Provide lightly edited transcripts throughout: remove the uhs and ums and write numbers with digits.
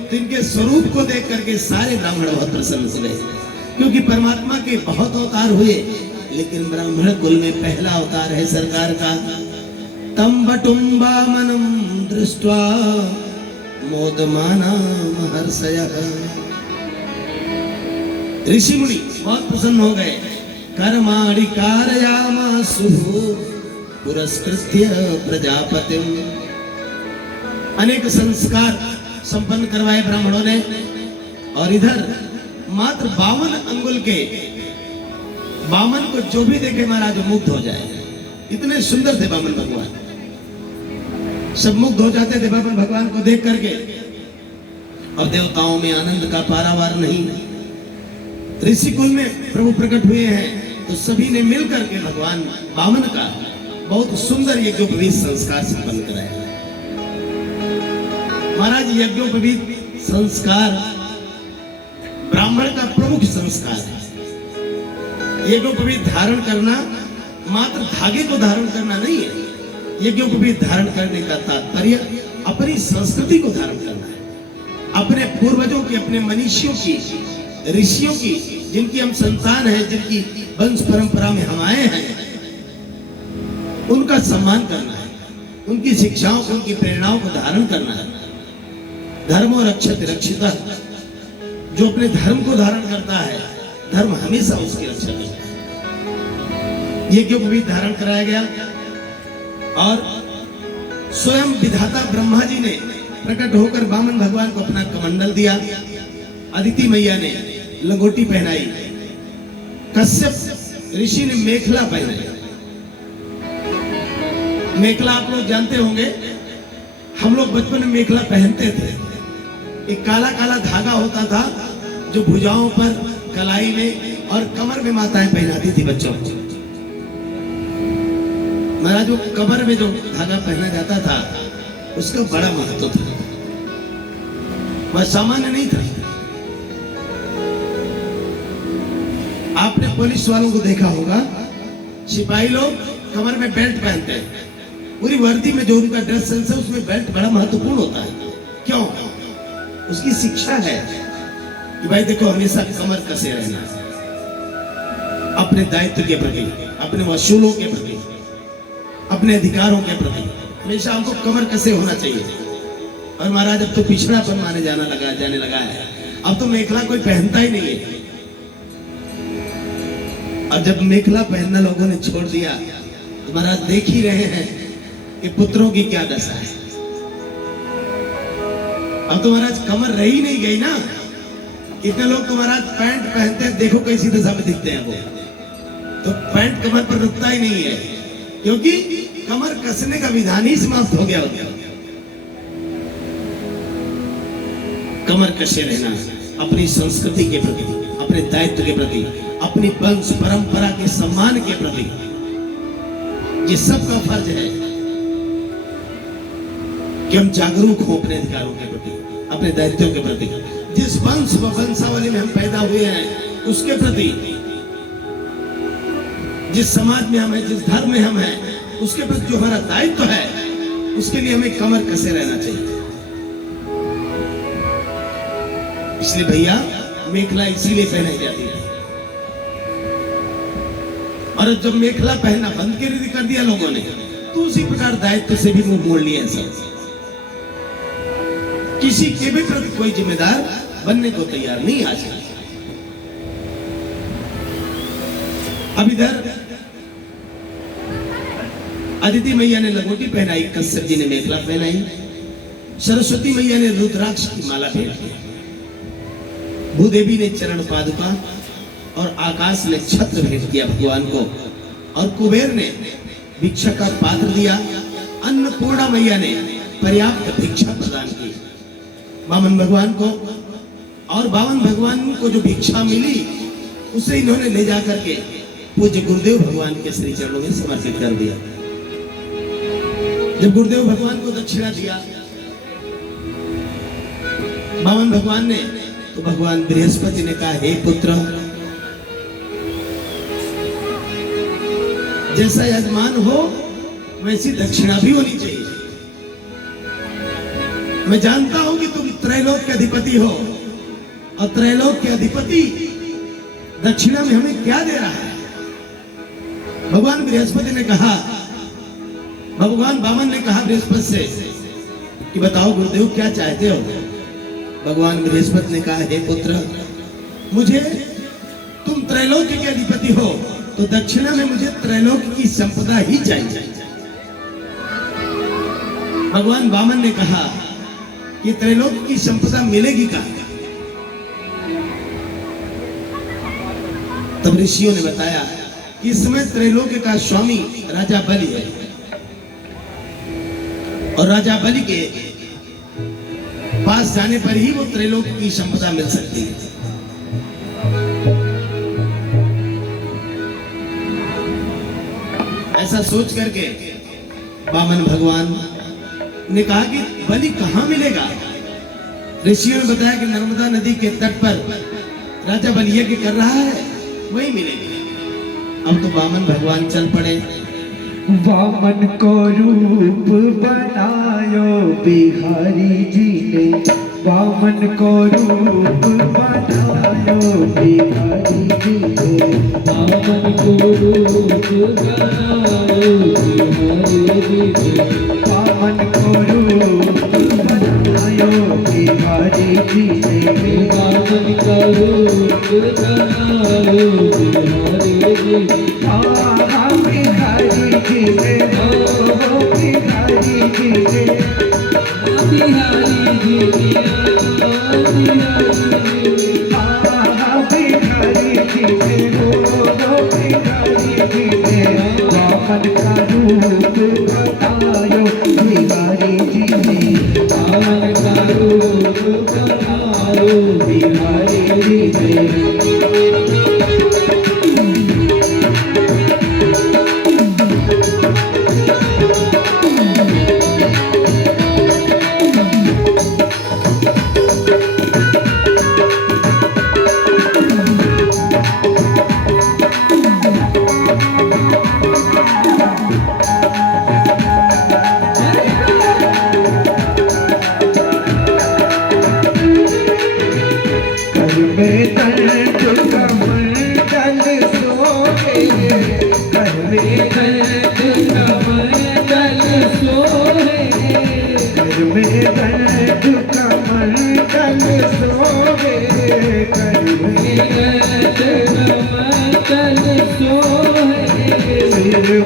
तो इनके स्वरूप को देख करके सारे ब्राह्मण बहुत प्रसन्न हुए, क्योंकि परमात्मा के बहुत अवतार हुए, लेकिन ब्राह्मण कुल में पहला अवतार है सरकार का। तम बटुम्बामनम दृष्ट्वा मोदमाना महर्षयः। ऋषि मुनि बहुत प्रसन्न हो गए। कर्माणि कारयामासु पुरस्कृत्य प्रजापतिम। अनेक संस्कार संपन्न करवाए ब्राह्मणों ने, और इधर मात्र 52 अंगुल के बामन को जो भी देखे महाराज मुग्ध हो जाए। इतने सुंदर थे बामन भगवान, सब मुग्ध हो जाते थे बामन भगवान को देख करके। और देवताओं में आनंद का पारावार नहीं। ऋषि कुल में प्रभु प्रकट हुए हैं, तो सभी ने मिलकर के भगवान बामन का बहुत सुंदर यज्ञोपवीत संस्कार संपन्न कराया। महाराज यज्ञोपवीत संस्कार ब्राह्मण का प्रमुख संस्कार है। यज्ञोपवीत धारण करना मात्र धागे को धारण करना नहीं है। यज्ञोपवीत धारण करने का तात्पर्य अपनी संस्कृति को धारण करना है, अपने पूर्वजों की, अपने मनीषियों की, ऋषियों की, जिनकी हम संतान हैं, जिनकी वंश परंपरा में हम आए हैं, उनका सम्मान करना है, उनकी शिक्षाओं को, उनकी प्रेरणाओं को धारण करना है। धर्म और रक्षति रक्षिता, जो अपने धर्म को धारण करता है, धर्म हमेशा उसकी रक्षा करता है। ये क्यों भी धारण कराया गया। और स्वयं विधाता ब्रह्मा जी ने प्रकट होकर वामन भगवान को अपना कमंडल दिया। अदिति मैया ने लंगोटी पहनाई। कश्यप ऋषि ने मेखला पहनाई। मेखला आप लोग जानते होंगे, हम लोग बचपन में मेखला पहनते थे। एक काला काला धागा होता था जो भुजाओं पर, कलाई में और कमर में माताएं पहनाती थी बच्चों को। महाराज वो कमर में जो धागा पहना जाता था उसका बड़ा महत्व था, वह सामान्य नहीं था। आपने पुलिस वालों को देखा होगा, सिपाही लोग कमर में बेल्ट पहनते हैं। पूरी वर्दी में जो उनका ड्रेस सेंस है उसमें बेल्ट बड़ा महत्वपूर्ण होता है। क्यों? उसकी शिक्षा है कि भाई देखो, हमेशा कमर कसे रहना, अपने दायित्व के प्रति, अपने वसूलों के प्रति, अपने अधिकारों के प्रति हमेशा हमको कमर कसे होना चाहिए। और महाराज अब तो पिछड़ापन माने जाने लगा है। अब तो मेखला कोई पहनता ही नहीं है। और जब मेखला पहनना लोगों ने छोड़ दिया तो महाराज देख ही रहे हैं कि पुत्रों की क्या दशा है। अब तो महाराज कमर रही नहीं गई ना। इतने लोग तो महाराज पैंट पहनते हैं, देखो कैसी दशा में दिखते हैं वो। तो पैंट कमर पर रुकता ही नहीं है, क्योंकि कमर कसने का विधान ही समाप्त हो गया होता। कमर कसे रहना अपनी संस्कृति के प्रति, अपने दायित्व के प्रति, अपनी वंश परंपरा के सम्मान के प्रति, ये सबका फर्ज है कि हम जागरूक हो अपने अधिकारों के प्रति, अपने दायित्वों के प्रति। जिस वंश व वंशावली में हम पैदा हुए हैं उसके प्रति, जिस समाज में हम हैं, जिस धर्म में हम हैं, उसके प्रति जो हमारा दायित्व है, उसके लिए हमें कमर कसे रहना चाहिए। इसलिए भैया मेखला इसीलिए पहनाई जाती है। और जब मेखला पहनना बंद कर दिया लोगों ने, तो उसी प्रकार दायित्व से भी मुंह मोड़ लिया सब। किसी के भी प्रति कोई जिम्मेदार बनने को तैयार नहीं आजकल। अब इधर अदिति मैया ने लंगोटी पहनाई, कश्यप जी ने मेखला पहनाई, सरस्वती मैया ने रुद्राक्ष की माला पहनाई, भूदेवी ने चरण पादुका और आकाश ने छत्र भेज दिया भगवान को, और कुबेर ने भिक्षा का पात्र दिया, अन्नपूर्णा मैया ने पर्याप्त भिक्षा प्रदान की वामन भगवान को। और वामन भगवान को जो भिक्षा मिली उसे इन्होंने ले जाकर के पूज्य गुरुदेव भगवान के श्री चरणों में समर्पित कर दिया। जब गुरुदेव भगवान को दक्षिणा दिया वामन भगवान ने, तो भगवान बृहस्पति ने कहा, हे पुत्र, जैसा यजमान हो वैसी दक्षिणा भी होनी चाहिए। मैं जानता हूं कि तुम त्रय त्रैलोक के अधिपति हो और त्रैलोक के अधिपति दक्षिणा में हमें क्या दे रहा है? भगवान बृहस्पति ने कहा, भगवान वामन ने कहा बृहस्पति से कि बताओ गुरुदेव क्या चाहते हो? भगवान बृहस्पति ने कहा, हे पुत्र, मुझे तुम त्रैलोक के अधिपति हो तो दक्षिणा में मुझे त्रैलोक की संपदा ही चाहिए। भगवान वामन ने कहा कि त्रैलोक की संपदा मिलेगी कहां? तब ऋषियों ने बताया कि इस समय त्रैलोक्य का स्वामी राजा बलि है और राजा बलि के पास जाने पर ही वो त्रैलोक की संपदा मिल सकती है। ऐसा सोच करके वामन भगवान ने कहा कि बलि कहां मिलेगा? ऋषियों ने बताया कि नर्मदा नदी के तट पर राजा बलि यज्ञ कर रहा है, वही मिलेगी। अब तो वामन भगवान चल पड़े। वामन को रूप बनायो बिहारी जी ने, वामन को रूप बनायो बिहारी जी ने, वामन को रूप बनायो बिहारी जी ने, वामन को रूप बनायो बिहारी जी ने, वामन का रूप बनायो बिहारी जी ने, बिहारी जी ने, बिहारी जी ने, बिहारी जी ने, बिहारी जी ने, बिहारी जी ने, वामन का रूप बतायो बिहारी जी ने, वामन का रूप बतायो बिहारी जी ने।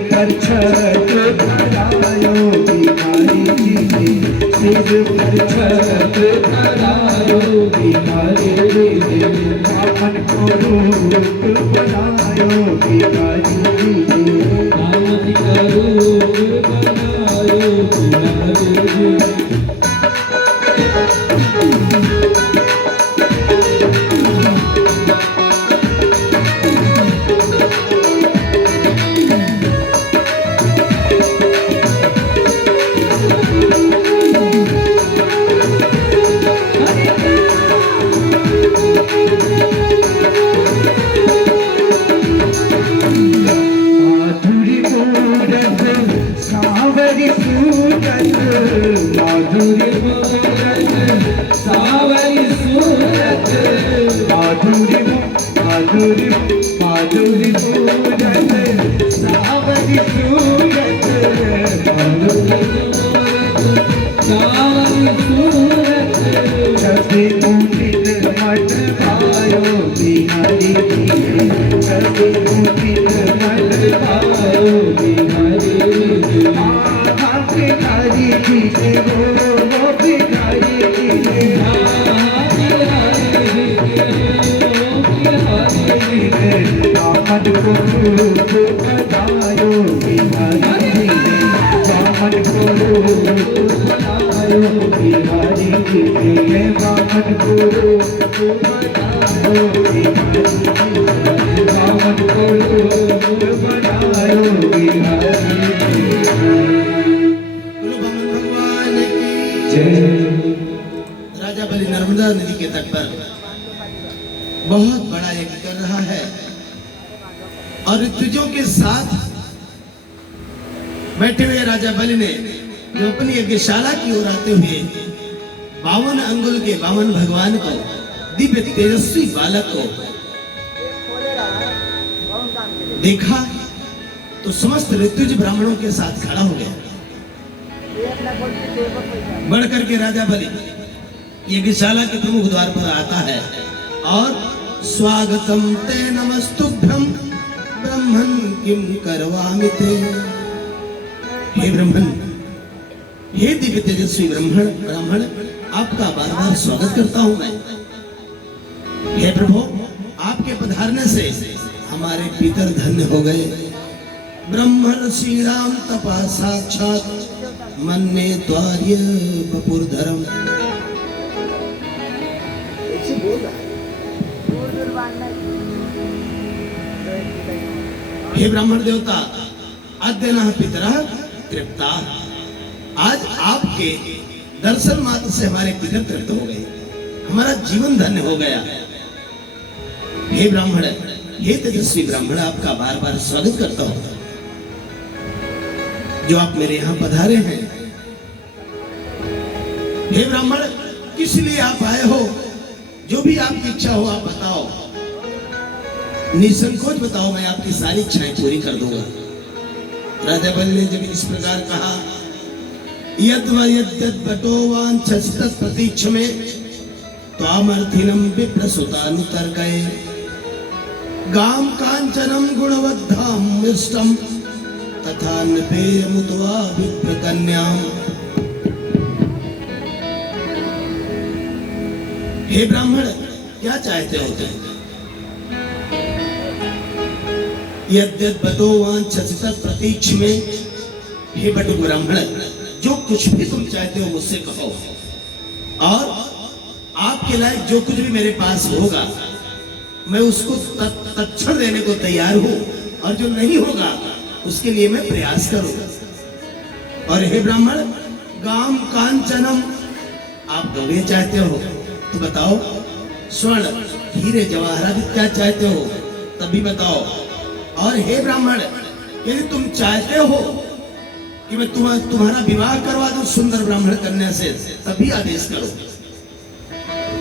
पर छत धरायो बिहारी जी ने, सिर पर छत धरायो बिहारी जी ने, वामन को रूप बनायो बिहारी जी ने, वामन का रूप बनायो बिहारी जी ने। माधुरी सूरत सावरी सूरत, सावरी सूरत, सभी मुठिन मत पायो बिहारी जी ने, सभी मुठिन मत पायो बिहारी जी ने, बिहारी जी ने, वो बिहारी जी ने, वामन को रूप बनायो बिहारी जी ने, वामन को रूप बनायो बिहारी जी ने, वामन को रूप बनायो बिहारी जी ने, वामन को रूप बनायो बिहारी जी ने। वामन भगवान की जय। राजा बलि नर्मदा नदी के तट पर बहुत बड़ा यज्ञ कर रहा है और ऋतुजों के साथ बैठे हुए राजा बलि ने जो अपनी यज्ञशाला की ओर आते हुए 52 अंगुल के वामन भगवान को, दिव्य तेजस्वी बालक को देखा तो समस्त ऋतुज ब्राह्मणों के साथ खड़ा हो गया। बढ़ करके राजा बलि यज्ञशाला के प्रमुख द्वार पर आता है और स्वागतम ते नमस्तुभ्यं ब्रह्मन् किम करवामि ते। हे ब्रह्मन, हे दिव्य तेजस्वी ब्राह्मण, आपका बार बार स्वागत करता हूं मैं। हे प्रभु, आपके पधारने से हमारे पितर धन्य हो गए। ब्रह्मण श्री राम तपा साक्षात मन्ने द्वार्य बपुरधरम। हे ब्राह्मण देवता, अद्य नः पितरः तृप्ता। आज आपके दर्शन मात्र से हमारे पितर तृप्त हो गए, हमारा जीवन धन्य हो गया। हे ब्राह्मण, हे तेजस्वी ब्राह्मण, आपका बार बार स्वागत करता हूं। जो आप मेरे यहां पधारे हैं, हे ब्राह्मण, किस लिए आप आए हो? जो भी आपकी इच्छा हो आप बताओ, निसंकोच बताओ, मैं आपकी सारी इच्छाएं पूरी कर दूंगा। राजा बलि ने जब इस प्रकार कहा, यद्वयद्यद्वटो वाञ्छस्तत् प्रतीक्षमे त्वामर्थिनं विप्रसुतानुतर गए। गाम कांचनम गुणवद्धाम मिष्टम तथा नपेयमुत्वा विप्रकन्याम। हे ब्राह्मण, क्या चाहते हो तुम? यद्यद्वटो वाञ्छस्तत् प्रतीक्षमे। हे बटुक ब्राह्मण, जो कुछ भी तुम चाहते हो मुझसे कहो, और आपके लायक जो कुछ भी मेरे पास होगा मैं उसको तत्क्षण देने को तैयार हूं, और जो नहीं होगा उसके लिए मैं प्रयास करूंगा। और हे ब्राह्मण, गाम कांचनम, आप गौरी चाहते हो तो बताओ। स्वर्ण हीरे जवाहरात क्या चाहते हो तभी बताओ। और हे ब्राह्मण, यदि तुम चाहते हो कि मैं तुम्हारा विवाह करवा दूं सुंदर ब्राह्मण कन्या से, तभी आदेश करो।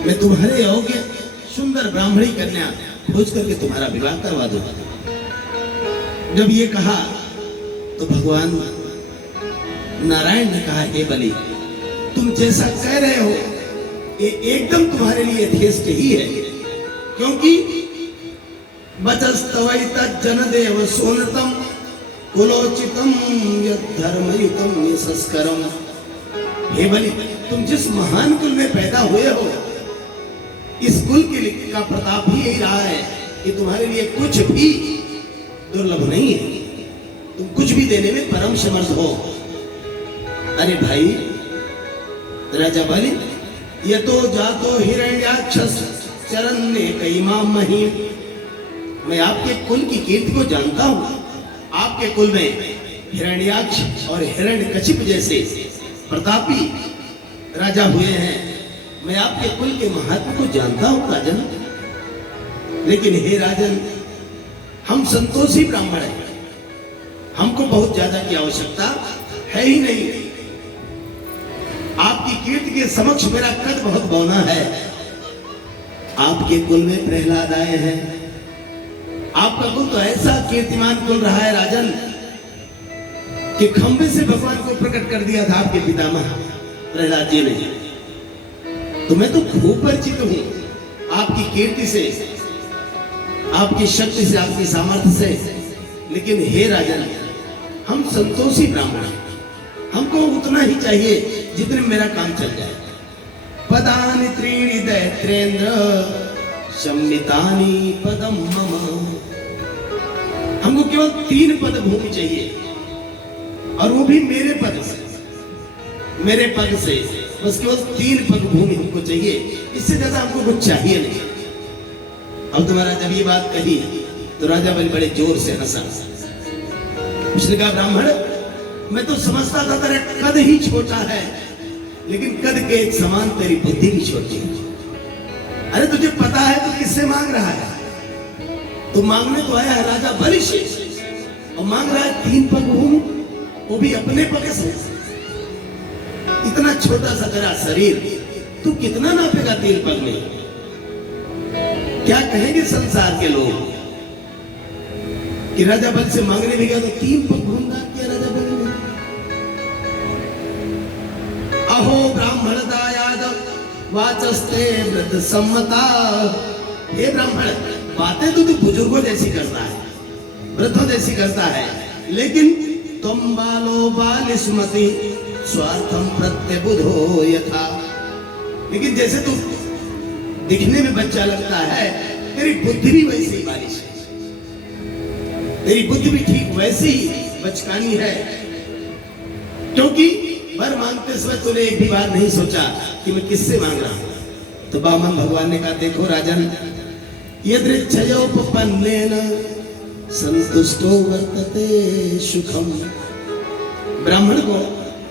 मैं तुम्हारे योग्य सुंदर ब्राह्मणी कन्या खोज करके तुम्हारा विवाह करवा दूंगा। जब ये कहा तो भगवान नारायण ने कहा, हे बलि, तुम जैसा कह रहे हो ये एकदम तुम्हारे लिए यथेष्ट ही है, क्योंकि वचस्तवै तज्जनदेव सोनतम कुलोचितम यद्धर्मयुतम यशस्करम। हे बलि, तुम जिस महान कुल में पैदा हुए हो, इस कुल का प्रताप ही यही रहा है कि तुम्हारे लिए कुछ भी दुर्लभ नहीं है, तुम कुछ भी देने में परम समर्थ हो। अरे भाई राजा बलि, ये तो जातो हिरण्याक्षस चरण्ये कैमाम महीम। मैं आपके कुल की कीर्ति को जानता हूं। आपके कुल में हिरण्याक्ष और हिरण्यकशिप जैसे प्रतापी राजा हुए हैं। मैं आपके कुल के महत्व को जानता हूं राजन। लेकिन हे राजन, हम संतोषी ब्राह्मण हैं, हमको बहुत ज्यादा की आवश्यकता है ही नहीं। आपकी कीर्ति के समक्ष मेरा कद बहुत बौना है। आपके कुल में प्रहलाद आए हैं। आपका कुल तो ऐसा कीर्तिमान कुल रहा है राजन कि खंबे से भगवान को प्रकट कर दिया था आपके पितामह प्रहलाद जी ने। तो मैं तो खूब परिचित हूं आपकी कीर्ति से, आपकी शक्ति से, आपकी सामर्थ्य से। लेकिन हे राजन, हम संतोषी ब्राह्मण हैं, हमको उतना ही चाहिए जितने मेरा काम चल जाए। पदानि त्रीणि दैत्रेंद्र सम्मितानि पदम मम। हमको केवल 3 पद भूमि चाहिए, और वो भी मेरे पद से, मेरे पद से बस केवल 3 पद भूमि हमको चाहिए। इससे ज्यादा हमको कुछ चाहिए नहीं। अब तुम्हारा जब ये बात कही तो राजा बलि बड़े जोर से हंसा। उसने कहा, ब्राह्मण, मैं तो समझता था तेरा कद ही छोटा है, लेकिन कद के एक समान तेरी बुद्धि भी छोटी है। अरे तुझे पता है तू किससे मांग रहा है? तू मांगने तो आया है राजा बलि से, और मांग रहा है 3 पग भूमि, वो भी अपने पग से। इतना छोटा सा तेरा शरीर, तू कितना नापेगा 3 पग में? क्या कहेंगे संसार के लोग कि राजा बल से मांगने भी गया तो 3 पग घूमना किया राजा बल ने। अहो ब्राह्मण दायाद वाचस्ते वृद्ध सम्मता। हे ब्राह्मण, बातें तो तू बुजुर्गों जैसी करता है, वृद्धों जैसी करता है, लेकिन तुम बालो बालिस्मति स्वार्थम प्रत्यबुधो यथा। लेकिन जैसे तू दिखने में बच्चा लगता है, तेरी बुद्धि भी वैसी बालिश है, तेरी बुद्धि भी ठीक वैसी बचकानी है। क्योंकि वर मांगते समय तूने एक भी बार नहीं सोचा कि मैं किससे मांग रहा हूं। तो वामन भगवान ने कहा, देखो राजन, यदृच्छयोपपन्नेन संतुष्टो वर्तते सुखम। ब्राह्मण को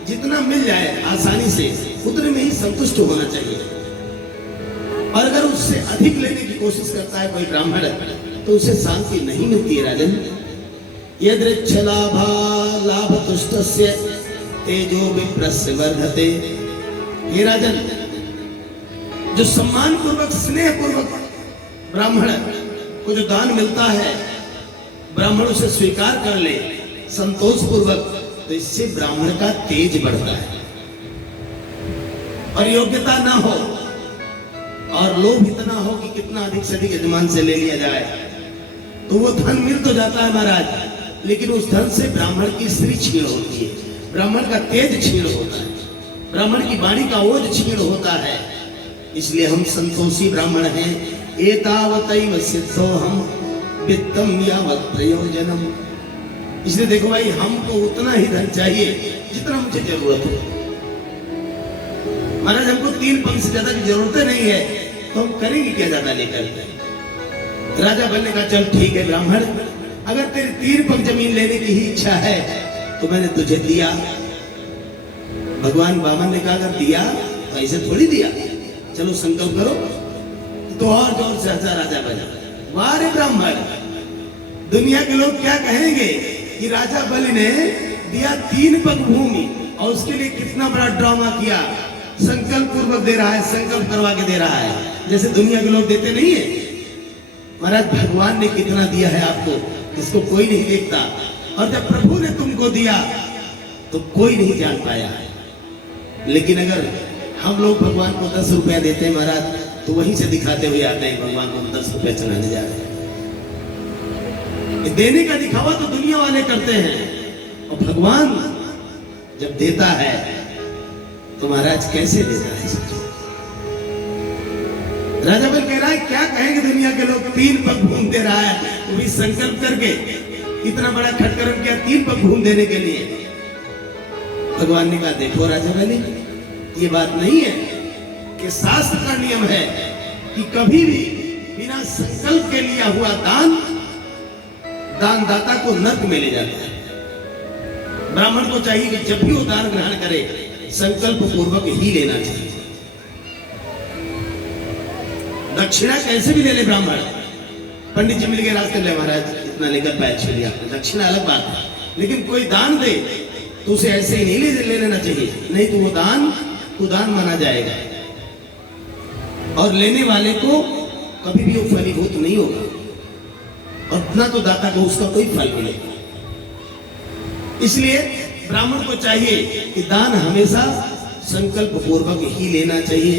जितना मिल जाए आसानी से उतने में ही संतुष्ट होना चाहिए, और अगर उससे अधिक लेने की कोशिश करता है कोई ब्राह्मण तो उसे शांति नहीं मिलती है राजन। यदृच्छ लाभा लाभ तुष्टस्य तेजो विप्रस्य वर्धते। ये राजन, जो सम्मान पूर्वक स्नेह पूर्वक ब्राह्मण को जो दान मिलता है, ब्राह्मण उसे स्वीकार कर ले संतोष पूर्वक, तो इससे ब्राह्मण का तेज बढ़ता है। और योग्यता ना हो और लोभ इतना हो कि कितना अधिक से अधिक यजमान से ले लिया जाए, तो वो धन मिल तो जाता है महाराज, लेकिन उस धन से ब्राह्मण की स्त्री छीण होती है, ब्राह्मण का तेज छीण होता है, ब्राह्मण की वाणी का ओज छीण होता है। इसलिए हम संतोषी ब्राह्मण हैं। एतावतैव सिद्धोहम वित्तम यावत् प्रयोजनम। इसलिए देखो भाई, हमको उतना ही धन चाहिए जितना मुझे जरूरत है। महाराज, हमको 3 पग से ज्यादा की जरूरत नहीं है, तो हम करेंगे क्या ज्यादा लेकर? राजा बनने का चल ठीक है ब्राह्मण, अगर तेरी 3 पग जमीन लेने की ही इच्छा है तो मैंने तुझे दिया। भगवान वामन ने कहा, अगर दिया तो ऐसे थोड़ी दिया, चलो संकल्प करो। तो और जोर से हंसा राजा बना। वाह रे ब्राह्मण, दुनिया के लोग क्या कहेंगे कि राजा बलि ने दिया 3 पग भूमि और उसके लिए कितना बड़ा ड्रामा किया, संकल्प पूर्वक दे रहा है, संकल्प करवा के दे रहा है, जैसे दुनिया के लोग देते नहीं है। महाराज, भगवान ने कितना दिया है आपको, इसको कोई नहीं देखता, और जब प्रभु ने तुमको दिया तो कोई नहीं जान पाया। लेकिन अगर हम लोग भगवान को 10 रुपया देते हैं महाराज, तो वहीं से दिखाते हुए आते हैं भगवान को 10 रुपया चलाने जा रहे हैं। देने का दिखावा तो दुनिया वाले करते हैं, और भगवान जब देता है तो महाराज कैसे देता है? राजा बल कह रहा है, क्या कहेंगे दुनिया के लोग, 3 पग भूमि दे रहा है, वो भी संकल्प करके इतना बड़ा खटकर्म किया 3 पग भूमि देने के लिए। भगवान ने कहा, देखो राजा बलि, ये बात नहीं है कि शास्त्र का नियम है कि कभी भी बिना संकल्प के लिया हुआ दान दानदाता को नर्क में ले जाता है। ब्राह्मण को चाहिए कि जब भी वो दान ग्रहण करे संकल्प पूर्वक ही लेना चाहिए। दक्षिणा कैसे भी ले ले ब्राह्मण, पंडित जी मिल गए रास्ते ले, महाराज इतना लेकर पैर छू लिया, दक्षिणा अलग बात है, लेकिन कोई दान दे तो उसे ऐसे ही नहीं ले लेना चाहिए, नहीं तो वो दान कुदान माना जाएगा, और लेने वाले को कभी भी वो फलीभूत नहीं होगा, और ना तो दाता को उसका कोई फल मिलेगा। इसलिए ब्राह्मण को चाहिए कि दान हमेशा संकल्प पूर्वक ही लेना चाहिए।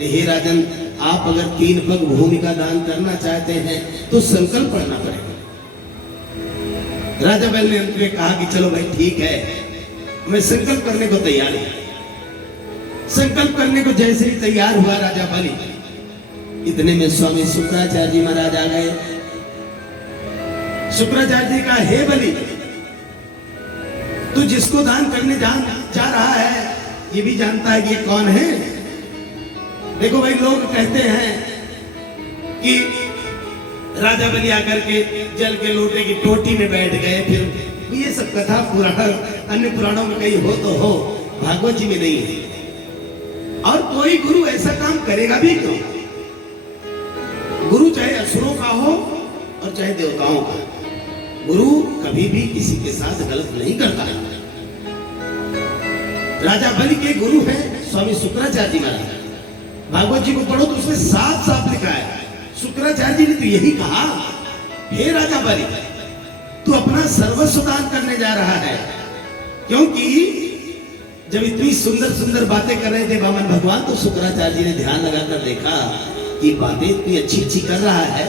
हे राजन, आप अगर 3 पग भूमि का दान करना चाहते हैं तो संकल्प करना पड़ेगा। राजा बैल ने अंत में कहा कि चलो भाई ठीक है, मैं संकल्प करने को तैयार हूं। संकल्प करने को जैसे ही तैयार हुआ राजा बलि, इतने में स्वामी शुक्राचार्य जी महाराज आ गए। शुक्राचार्य जी का, हे बलि, तू जिसको दान करने जा रहा है ये भी जानता है कि ये कौन है? देखो भाई, लोग कहते हैं कि राजा बलि आकर के जल के लोटे की टोटी में बैठ गए, फिर ये सब कथा पुराण अन्य पुराणों में कहीं हो तो हो, भागवत जी में नहीं है। और कोई गुरु ऐसा काम करेगा भी क्यों? गुरु चाहे असुरों का हो और चाहे देवताओं का, गुरु कभी भी किसी के साथ गलत नहीं करता है। राजा बलि के गुरु हैं स्वामी शुक्राचार्य जी महाराज। भागवत जी को पढ़ो तो उसमें साफ साफ लिखा है, शुक्राचार्य जी ने तो यही कहा, हे राजा बलि तू अपना सर्वस्व दान करने जा रहा है। क्योंकि जब इतनी सुंदर सुंदर बातें कर रहे थे वामन भगवान, तो शुक्राचार्य जी ने ध्यान लगाकर देखा कि बातें इतनी अच्छी अच्छी कर रहा है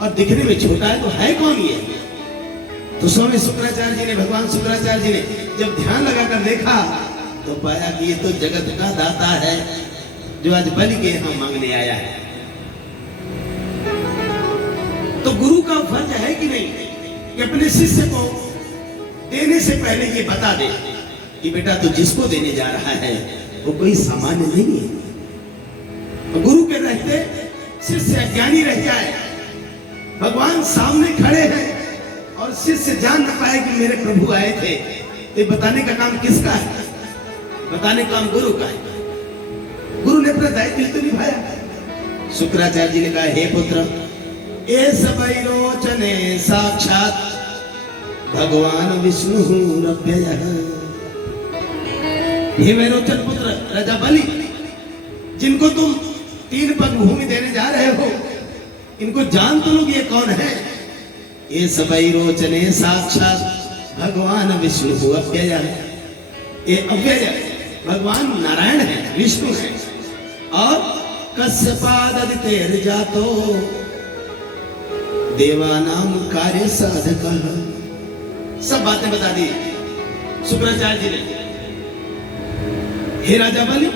और दिखने में छोटा है, तो है कौन ये? तो स्वामी शुक्राचार्य जी ने, भगवान शुक्राचार्य जी ने जब ध्यान लगाकर देखा तो पाया कि ये तो जगत का दाता है जो आज बलि के यहां मांगने आया है। तो गुरु का फर्ज है कि नहीं कि अपने शिष्य को देने से पहले ये बता दे कि बेटा तू जिसको देने जा रहा है वो कोई सामान्य नहीं है। तो गुरु के रहते शिष्य अज्ञानी रह जाए, भगवान सामने खड़े हैं और शिष्य जान न पाए कि मेरे प्रभु आए थे, तो बताने का काम किसका है? बताने का काम गुरु का है। गुरु ने अपना दायित्व तो निभाया। शुक्राचार्य जी ने कहा, हे पुत्र, ए सबई रोचने साक्षात भगवान विष्णु रव्ययः। हे वैरोचन पुत्र राजा बलि, जिनको तुम 3 पग भूमि देने जा रहे हो, इनको जान तो लोग ये कौन है? ये सबई रोचने साक्षात भगवान विष्णु अव्ययः। ये अव्यय भगवान नारायण है, विष्णु है। और कश्यपादितेर जातो देवानाम कार्य साधकः। सब बातें बता दी शुक्राचार्य जी ने। हे राजा बलि,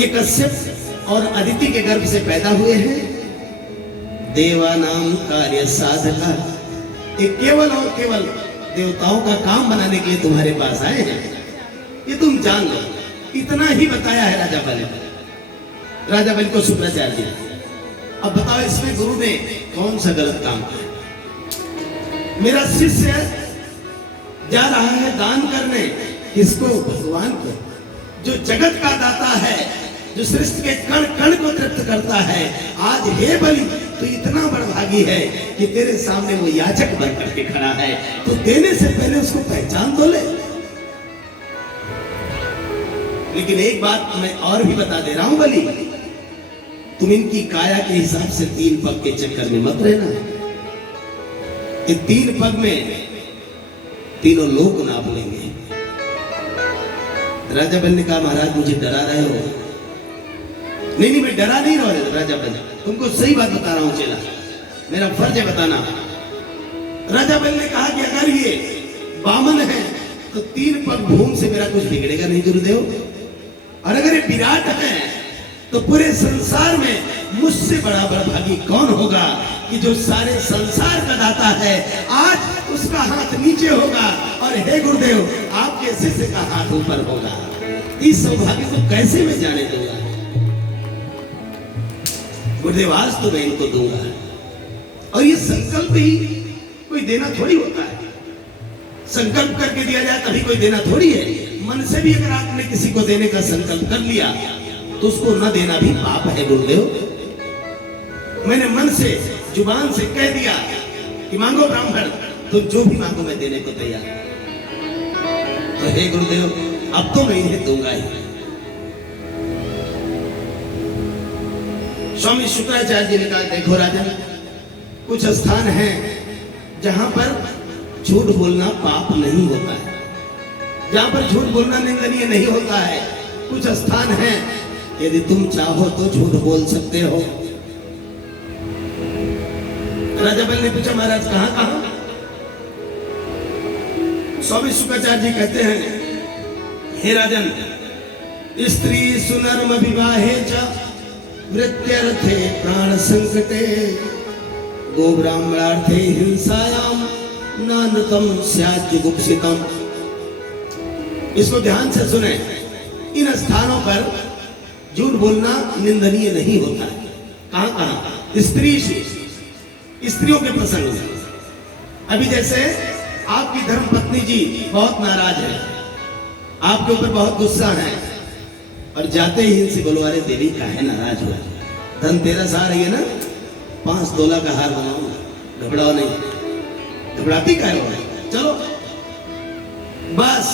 ये कश्यप और अदिति के गर्भ से पैदा हुए हैं, देवानाम कार्य साधकः। ये केवल और केवल देवताओं का काम बनाने के लिए तुम्हारे पास आए हैं, ये तुम जान लो। इतना ही बताया है राजा बलि, राजा बलि को शुक्राचार्य जी ने। अब बताओ इसमें गुरु ने कौन सा गलत काम किया? मेरा शिष्य जा रहा है दान करने, किसको? भगवान को, जो जगत का दाता है, जो सृष्टि के कण कण को तृप्त करता है। आज हे बलि तू इतना बड़भागी है कि तेरे सामने वो याचक बन करके खड़ा है, तो देने से पहले उसको पहचान तो ले। लेकिन एक बात मैं और भी बता दे रहा हूं बलि, तुम इनकी काया के हिसाब से 3 पग के चक्कर में मत रहना। ये 3 पग में तीनों लोग नाप लेंगे। राजा बलि ने कहा, महाराज मुझे डरा रहे हो? नहीं मैं डरा नहीं रहा राजा बलि, तुमको सही बात बता रहा हूं चेला, मेरा फर्ज है बताना। राजा बलि ने कहा कि अगर ये वामन है तो 3 पग भूमि से मेरा कुछ बिगड़ेगा नहीं गुरुदेव, और अगर ये विराट है तो पूरे संसार में मुझसे बड़ा बड़भागी कौन होगा कि जो सारे संसार का दाता है, आज उसका हाथ नीचे होगा और हे गुरुदेव आपके शिष्य का हाथ ऊपर होगा। इस सौभाग्य को कैसे मैं जाने दूंगा? गुरुदेव आज तो मैं इनको दूंगा। और ये संकल्प ही कोई देना थोड़ी होता है, संकल्प करके दिया जाए तभी कोई देना थोड़ी है। मन से भी अगर आपने किसी को देने का संकल्प कर लिया तो उसको न देना भी पाप है गुरुदेव। मैंने मन से जुबान से कह दिया कि मांगो ब्राह्मण, तो जो भी मांगो मैं देने को तैयार। तो हे गुरुदेव अब तो मैं इन्हें दूंगा ही। स्वामी शुक्राचार्य जी ने कहा, देखो राजन, कुछ स्थान हैं जहां पर झूठ बोलना पाप नहीं होता है, जहां पर झूठ बोलना निंदनीय नहीं होता है। कुछ स्थान हैं यदि तुम चाहो तो झूठ बोल सकते हो। राजा बलि ने पूछा, महाराज कहां कहां? स्वामी शुक्राचार्य जी कहते हैं, हे राजन, स्त्री सुनर्म विवाहे च मृत्यर्थे प्राण संकटे गो ब्राह्मणार्थे हिंसायाम नानतम स्यात् जुगुप्सितम। इसको ध्यान से सुने। इन स्थानों पर झूठ बोलना निंदनीय नहीं होता है। कहां कहां? स्त्री से, स्त्रियों के प्रसंग में। अभी जैसे आपकी धर्म पत्नी जी बहुत नाराज है, आपके ऊपर बहुत गुस्सा है, और जाते ही इनसे बोलो, अरे देवी काहे नाराज हुआ? धनतेरस आ रही है ना, 5 तोला का हार बनाओ, घबराओ नहीं। घबराती काहे हो? चलो बस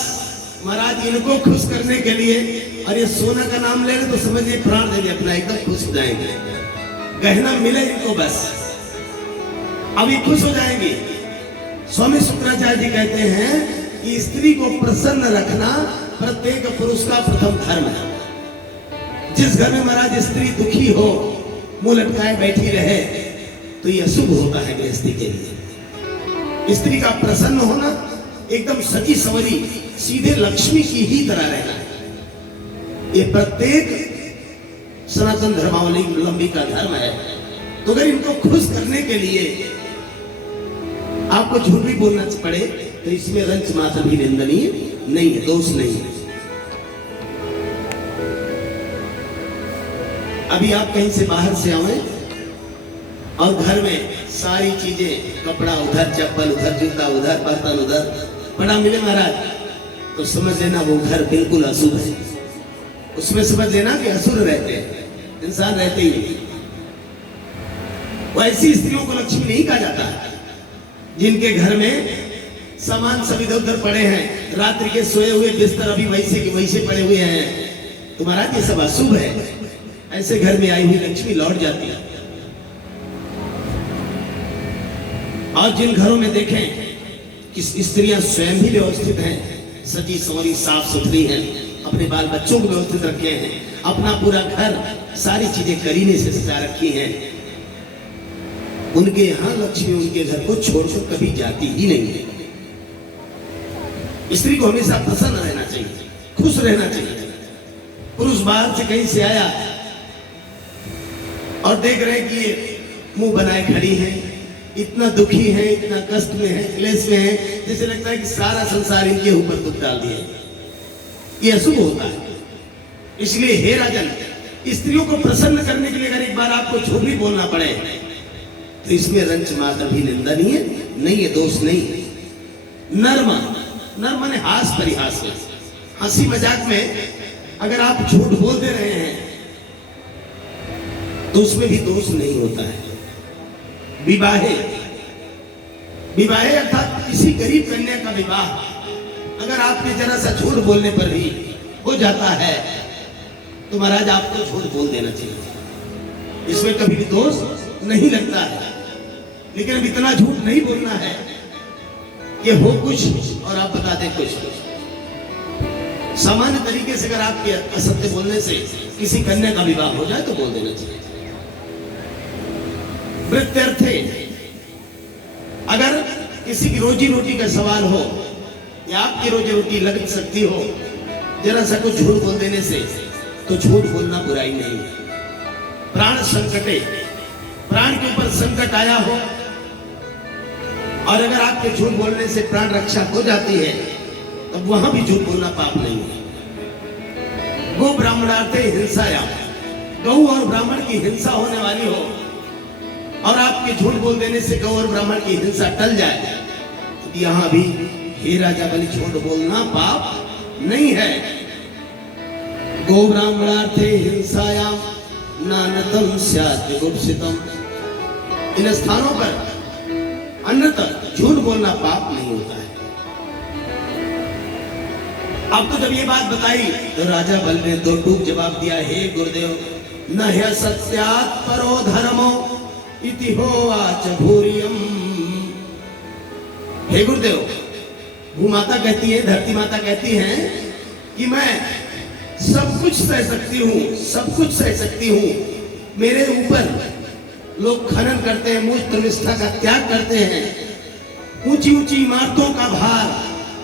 महाराज इनको खुश करने के लिए, और ये सोना का नाम ले रहे तो समझिए प्राण दे दिया अपना, एकदम खुश हो जाएंगे। गहना मिले इनको बस, अभी खुश हो जाएंगे। स्वामी शुक्राचार्य जी कहते हैं कि स्त्री को प्रसन्न रखना प्रत्येक पुरुष का प्रथम धर्म है। जिस घर में महाराज स्त्री दुखी हो, मुंह लटकाए बैठी रहे, तो यह अशुभ होता है गृहस्थी के लिए। स्त्री का प्रसन्न होना, एकदम सजी सवरी सीधे लक्ष्मी की ही तरह रहना है, ये प्रत्येक सनातन धर्मावलंबी का धर्म है। तो अगर इनको खुश करने के लिए आपको झूठ भी बोलना पड़े तो इसमें रंच मात्र भी निंदनीय नहीं है, दोष नहीं है। अभी आप कहीं से बाहर से आए और घर में सारी चीजें, कपड़ा उधर, चप्पल उधर, जूता उधर, बर्तन उधर पड़ा मिले महाराज, तो समझ लेना वो घर बिल्कुल अशुभ है। उसमें समझ लेना कि असुर रहते हैं, इंसान रहते ही नहीं। वैसी स्त्रियों को लक्ष्मी नहीं कहा जाता है जिनके घर में सामान सब इधर उधर पड़े हैं, रात्रि के सोए हुए बिस्तर अभी वैसे के वैसे पड़े हुए हैं, तो महाराज ये सब अशुभ है। ऐसे घर में आई हुई लक्ष्मी लौट जाती है। और जिन घरों में देखें कि स्त्रियां स्वयं भी व्यवस्थित हैं, सजी संवरी साफ सुथरी हैं, अपने बाल बच्चों को व्यवस्थित रखे हैं, अपना पूरा घर सारी चीजें करीने से सजा रखी हैं, उनके यहां लक्ष्मी उनके घर को छोड़कर कभी जाती ही नहीं है। स्त्री को हमेशा प्रसन्न रहना चाहिए, खुश रहना चाहिए। पुरुष बाहर से कहीं से आया और देख रहे कि ये मुंह बनाए खड़ी है, इतना दुखी है, इतना कष्ट में है, क्लेश में है, जैसे लगता है कि सारा संसार इनके ऊपर दुख डाल दिया। ये अशुभ होता है। इसलिए हे राजन, स्त्रियों को प्रसन्न करने के लिए अगर एक बार आपको झूठ भी बोलना पड़े तो इसमें रंच मात्र भी निंदनीय नहीं है, दोष नहीं है। नर्म, नर्म माने हास परिहास में, हंसी मजाक में अगर आप झूठ बोल दे रहे हैं तो उसमें भी दोष नहीं होता है। विवाहे, विवाहे अर्थात किसी गरीब कन्या का विवाह अगर आपके जरा सा झूठ बोलने पर भी हो जाता है तो महाराज आपको झूठ बोल देना चाहिए, इसमें कभी भी दोष नहीं लगता है। लेकिन अब इतना झूठ नहीं बोलना है कि हो कुछ और आप बता दें कुछ। सामान्य तरीके से अगर आपके असत्य बोलने से किसी कन्या का विवाह हो जाए तो बोल देना चाहिए। वृत्त्यर्थे, अगर किसी की रोजी रोटी का सवाल हो या आपकी रोजी रोटी लग सकती हो जरा सा कुछ झूठ बोल देने से, तो झूठ बोलना बुराई नहीं है। प्राण संकटे, प्राण के ऊपर संकट आया हो और अगर आपके झूठ बोलने से प्राण रक्षा हो जाती है तब वहां भी झूठ बोलना पाप नहीं है। गो ब्राह्मणार्थे हिंसाया, गौ और ब्राह्मण की हिंसा होने वाली हो और आपके झूठ बोल देने से गौ और ब्राह्मण की हिंसा टल जाए तो यहां भी हे राजा बलि झूठ बोलना पाप नहीं है। गो ब्राह्मणार्थे हिंसायाम नानतम स्यात् विगुप्सितम, इन स्थानों पर अन्यथा झूठ बोलना पाप नहीं होता है। अब तो जब ये बात बताई तो राजा बल ने दो टूक जवाब दिया, हे गुरुदेव, न ह्य सत्यात् परो धर्मो इति होवाच भूरियम। हे गुरुदेव, भूमाता कहती है, धरती माता कहती है कि मैं सब कुछ सह सकती हूँ, सब कुछ सह सकती हूँ, मेरे ऊपर लोग खनन करते हैं, मुझ प्रतिष्ठा का त्याग करते हैं, ऊंची ऊंची इमारतों का भार,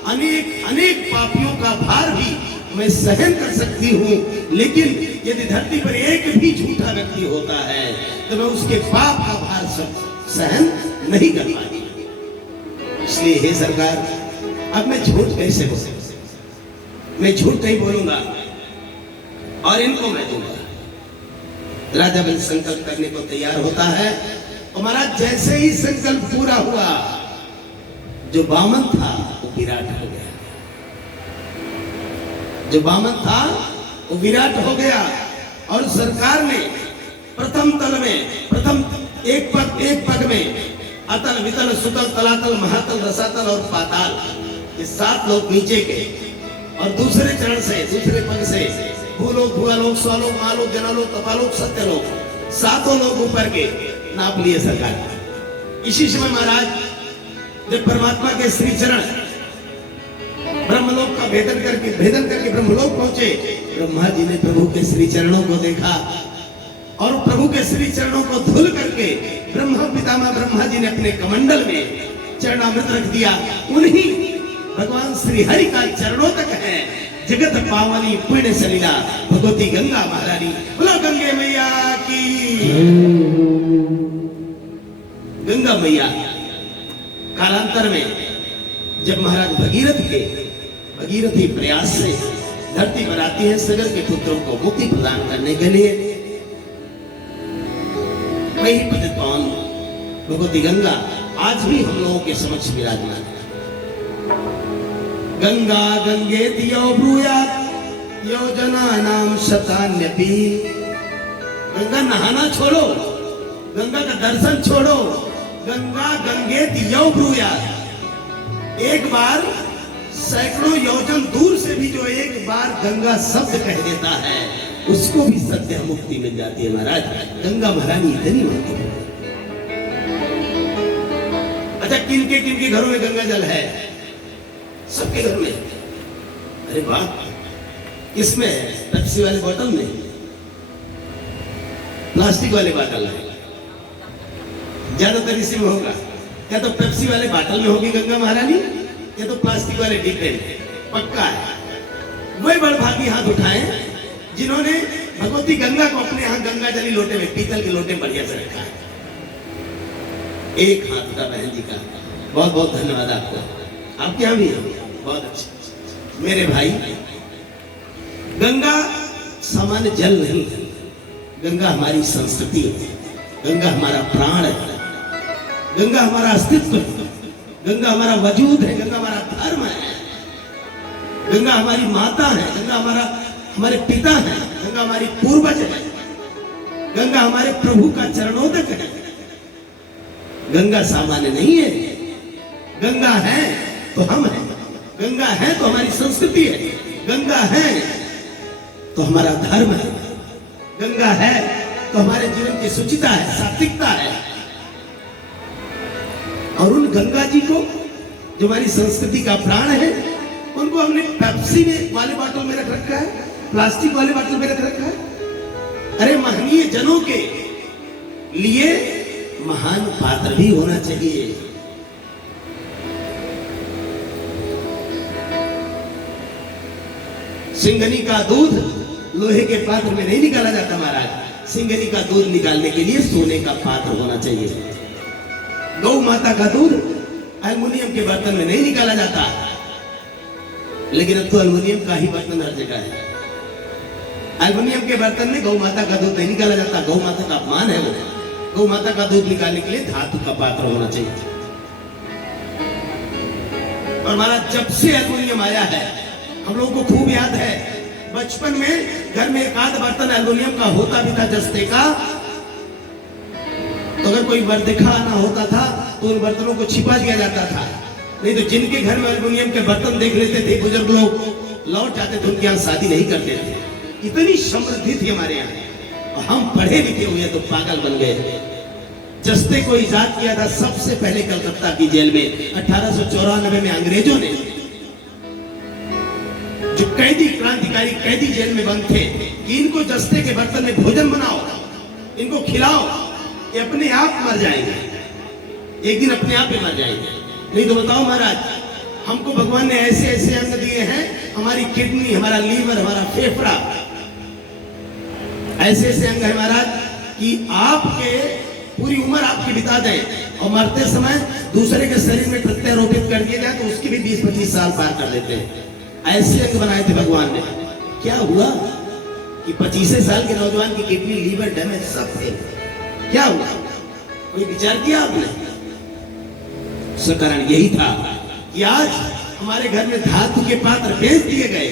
अनेक अनेक पापियों का भार भी मैं सहन कर सकती हूँ, लेकिन यदि धरती पर एक भी झूठा व्यक्ति होता है तो मैं उसके पाप का भार सहन नहीं कर पाती। इसलिए हे सरकार, अब मैं झूठ कैसे बोलूं? मैं झूठ नहीं बोलूंगा और इनको मैं दूंगा। राजा बलि संकल्प करने को तैयार होता है और महाराज जैसे ही संकल्प पूरा हुआ, जो वामन था वो विराट हो गया, जो वामन था वो विराट हो गया। और सरकार ने प्रथम तल में, प्रथम एक पग में अतल वितल सुतल तलातल महातल रसातल और पाताल, ये 7 लोग नीचे के और दूसरे चरण से, दूसरे पग से भूलोक, भुआलोक, स्वालोक, महालोक, जनालोक, तपालोक, सत्यलोक, सातों लोग ऊपर के नाप लिए सरकार। इसी समय महाराज जब परमात्मा के श्री चरण ब्रह्मलोक का भेदन करके ब्रह्मलोक पहुंचे, ब्रह्मा जी ने प्रभु के श्री चरणों को देखा और प्रभु के श्री चरणों को धुल करके ब्रह्मा पितामह ब्रह्मा जी ने अपने कमंडल में चरणामृत रख दिया। उन्हीं भगवान श्री हरि का चरणों तक है जगत पावनी पुण्य सलीला भगवती गंगा महारानी। बोलो गंगे मैया की। गंगा मैया कालांतर में जब महाराज भगीरथी प्रयास से धरती पर आती है सगर के पुत्रों को मुक्ति प्रदान करने के लिए, वही पतित पावन भगवती गंगा आज भी हम लोगों के समक्ष विराजमान है। गंगा गंगे दियो ब्रूयात् योजनानां शतान्यपि। गंगा नहाना छोड़ो, गंगा का दर्शन छोड़ो, गंगा गंगे दियो ब्रूयात्। एक बार सैकड़ों योजन दूर से भी जो एक बार गंगा शब्द कह देता है उसको भी सत्य मुक्ति मिल जाती है। महाराज गंगा महारानी इतनी महत्वपूर्ण। अच्छा, किनके घरों में गंगा जल है? सबके घर में। अरे वाह, इसमें पेप्सी वाले बोतल में, प्लास्टिक वाले बोतल में, ज्यादातर इसी में होगा। या तो पेप्सी वाले बोतल में होगी गंगा महारानी या तो प्लास्टिक वाले डिब्बे में, पक्का है। वही बड़भागी हाथ उठाए जिन्होंने भगवती गंगा को अपने यहाँ गंगा जली लोटे में, पीतल के लोटे बढ़िया से रखा है। एक हाथ का बहन जी का बहुत बहुत धन्यवाद आपको। आपके यहाँ भी बहुत अच्छा। मेरे भाई, गंगा सामान्य जल नहीं है, गंगा हमारी संस्कृति है, गंगा हमारा प्राण है, गंगा हमारा अस्तित्व है, गंगा हमारा वजूद है, गंगा हमारा धर्म है, गंगा हमारी माता है, गंगा हमारे पिता है, गंगा हमारी पूर्वज है, गंगा हमारे प्रभु का चरणोदक है। गंगा सामान्य नहीं है, गंगा है तो हम हैं, गंगा है तो हमारी संस्कृति है, गंगा है तो हमारा धर्म है, गंगा है तो हमारे जीवन की शुचिता है, सात्विकता है। और उन गंगा जी को जो हमारी संस्कृति का प्राण है, उनको हमने पेप्सी में वाले बोतल में रख रखा है, प्लास्टिक वाले बोतल में रख रखा है। अरे महनीय जनों के लिए महान पात्र भी होना चाहिए। सिंघनी का दूध लोहे के पात्र में नहीं निकाला जाता महाराज। सिंघनी का दूध निकालने के लिए सोने का पात्र होना चाहिए। गौ माता का दूध एल्युमिनियम के बर्तन में नहीं निकाला जाता, लेकिन अब तो एल्युमिनियम का ही बर्तन हर जगह है। एल्युमिनियम के बर्तन में गौ माता का दूध नहीं निकाला जाता, गौ माता का अपमान है वो। गौ माता का दूध निकालने के लिए धातु का पात्र होना चाहिए। और महाराज जब से एल्युमिनियम आया है, हम लोगों को खूब याद है, बचपन में घर में एक आध बर्तन एल्युमिनियम का होता भी था जस्ते का, तो अगर कोई बरदिखा ना होता था तो उन बर्तनों को छिपा दिया जाता था। नहीं तो जिनके घर में एल्युमिनियम के बर्तन देख लेते थे बुजुर्ग लोग, लौट जाते थे, उनके यहाँ शादी नहीं करते थे। इतनी समृद्धि थी हमारे यहाँ। और हम पढ़े लिखे हुए तो पागल बन गए। जस्ते को इजाद किया था सबसे पहले कलकत्ता की जेल में 1894 में अंग्रेजों ने। जो कैदी, क्रांतिकारी कैदी जेल में बंद थे कि इनको जस्ते के बर्तन में भोजन बनाओ, इनको खिलाओ, ये अपने आप मर जाएंगे, एक दिन अपने आप ही मर जाएंगे। नहीं तो बताओ महाराज, हमको भगवान ने ऐसे ऐसे अंग दिए हैं, हमारी किडनी, हमारा लीवर, हमारा फेफड़ा, ऐसे ऐसे अंग है महाराज कि आपके पूरी उम्र आपकी बिता दें और मरते समय दूसरे के शरीर में प्रत्यारोपित कर दिया जाए तो उसकी भी 20-25 साल पार कर देते हैं। ऐसे अंग बनाए थे भगवान ने। क्या हुआ कि 25 साल के नौजवान की किडनी, लीवर डैमेज सब थे। क्या हुआ? कोई विचार किया आपने? उसका कारण यही था कि आज हमारे घर में धातु के पात्र बेच दिए गए।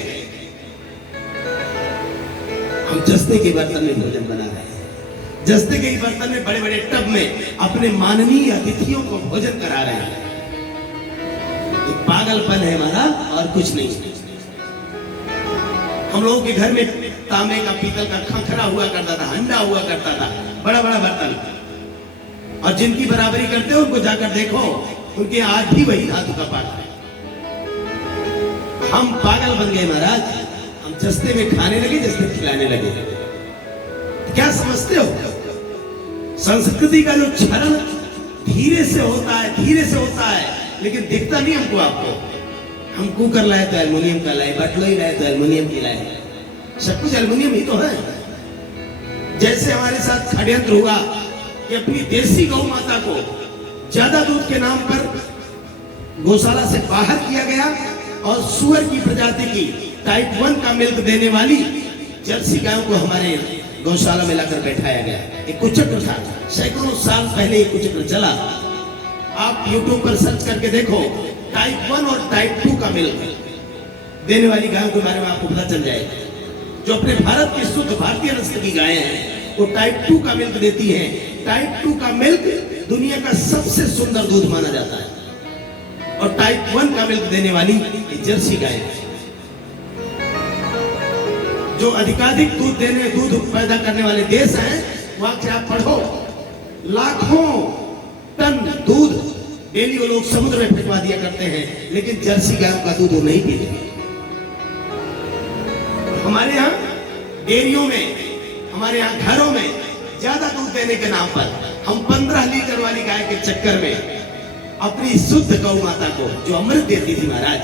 हम जस्ते के बर्तन में भोजन बना रहे हैं, जस्ते के बर्तन में बड़े बड़े टब में अपने माननीय अतिथियों को भोजन करा रहे हैं। ये पागलपन है हमारा और कुछ नहीं। हम लोगों के घर में तांबे का पीतल का खंखरा हुआ करता था, हंडा हुआ करता था, बड़ा बड़ा बर्तन। और जिनकी बराबरी करते हो उनको जाकर देखो, उनके आज भी वही धातु का पात्र है। हम पागल बन गए महाराज, हम जस्ते में खाने लगे, जस्ते खिलाने लगे। क्या समझते हो? संस्कृति का जो क्षरण धीरे से होता है, धीरे से होता है, लेकिन दिखता नहीं हमको। आपको हम कुकर लाए तो एल्युमिनियम का लाए, बटलोई लाए तो एल्युमिनियम की लाए, सब कुछ एल्युमिनियम ही तो है। जैसे हमारे साथ षड्यंत्र हुआ कि अपनी देसी गौ माता को ज्यादा दूध के नाम पर गौशाला से बाहर किया गया और सुअर की प्रजाति की टाइप 1 का मिल्क देने वाली जर्सी गायों को हमारे गौशाला में लाकर बैठाया गया। एक कुचक्र था, सैकड़ों साल पहले एक कुचक्र चला। आप YouTube पर सर्च करके देखो, टाइप 1 और टाइप 2 का मिल्क देने वाली गायों के बारे में आपको पता चल जाएगा। जो अपने भारत की शुद्ध भारतीय नस्ल की गायें हैं वो टाइप 2 का मिल्क देती हैं। टाइप 2 का मिल्क दुनिया का सबसे सुंदर दूध माना जाता है। और टाइप 1 का मिल्क देने वाली जर्सी गाय, जो अधिकाधिक दूध पैदा करने वाले देश हैं, वहां से आप पढ़ो, लाखों टन दूध डेली वो लोग समुद्र में फेंकवा दिया करते हैं, लेकिन जर्सी गाय का दूध वो नहीं पीते। हमारे यहाँ डेयरियों में, हमारे यहाँ घरों में ज्यादा दूध देने के नाम पर हम 15 लीटर वाली गाय के चक्कर में अपनी शुद्ध गौ माता को, जो अमृत देती थी महाराज,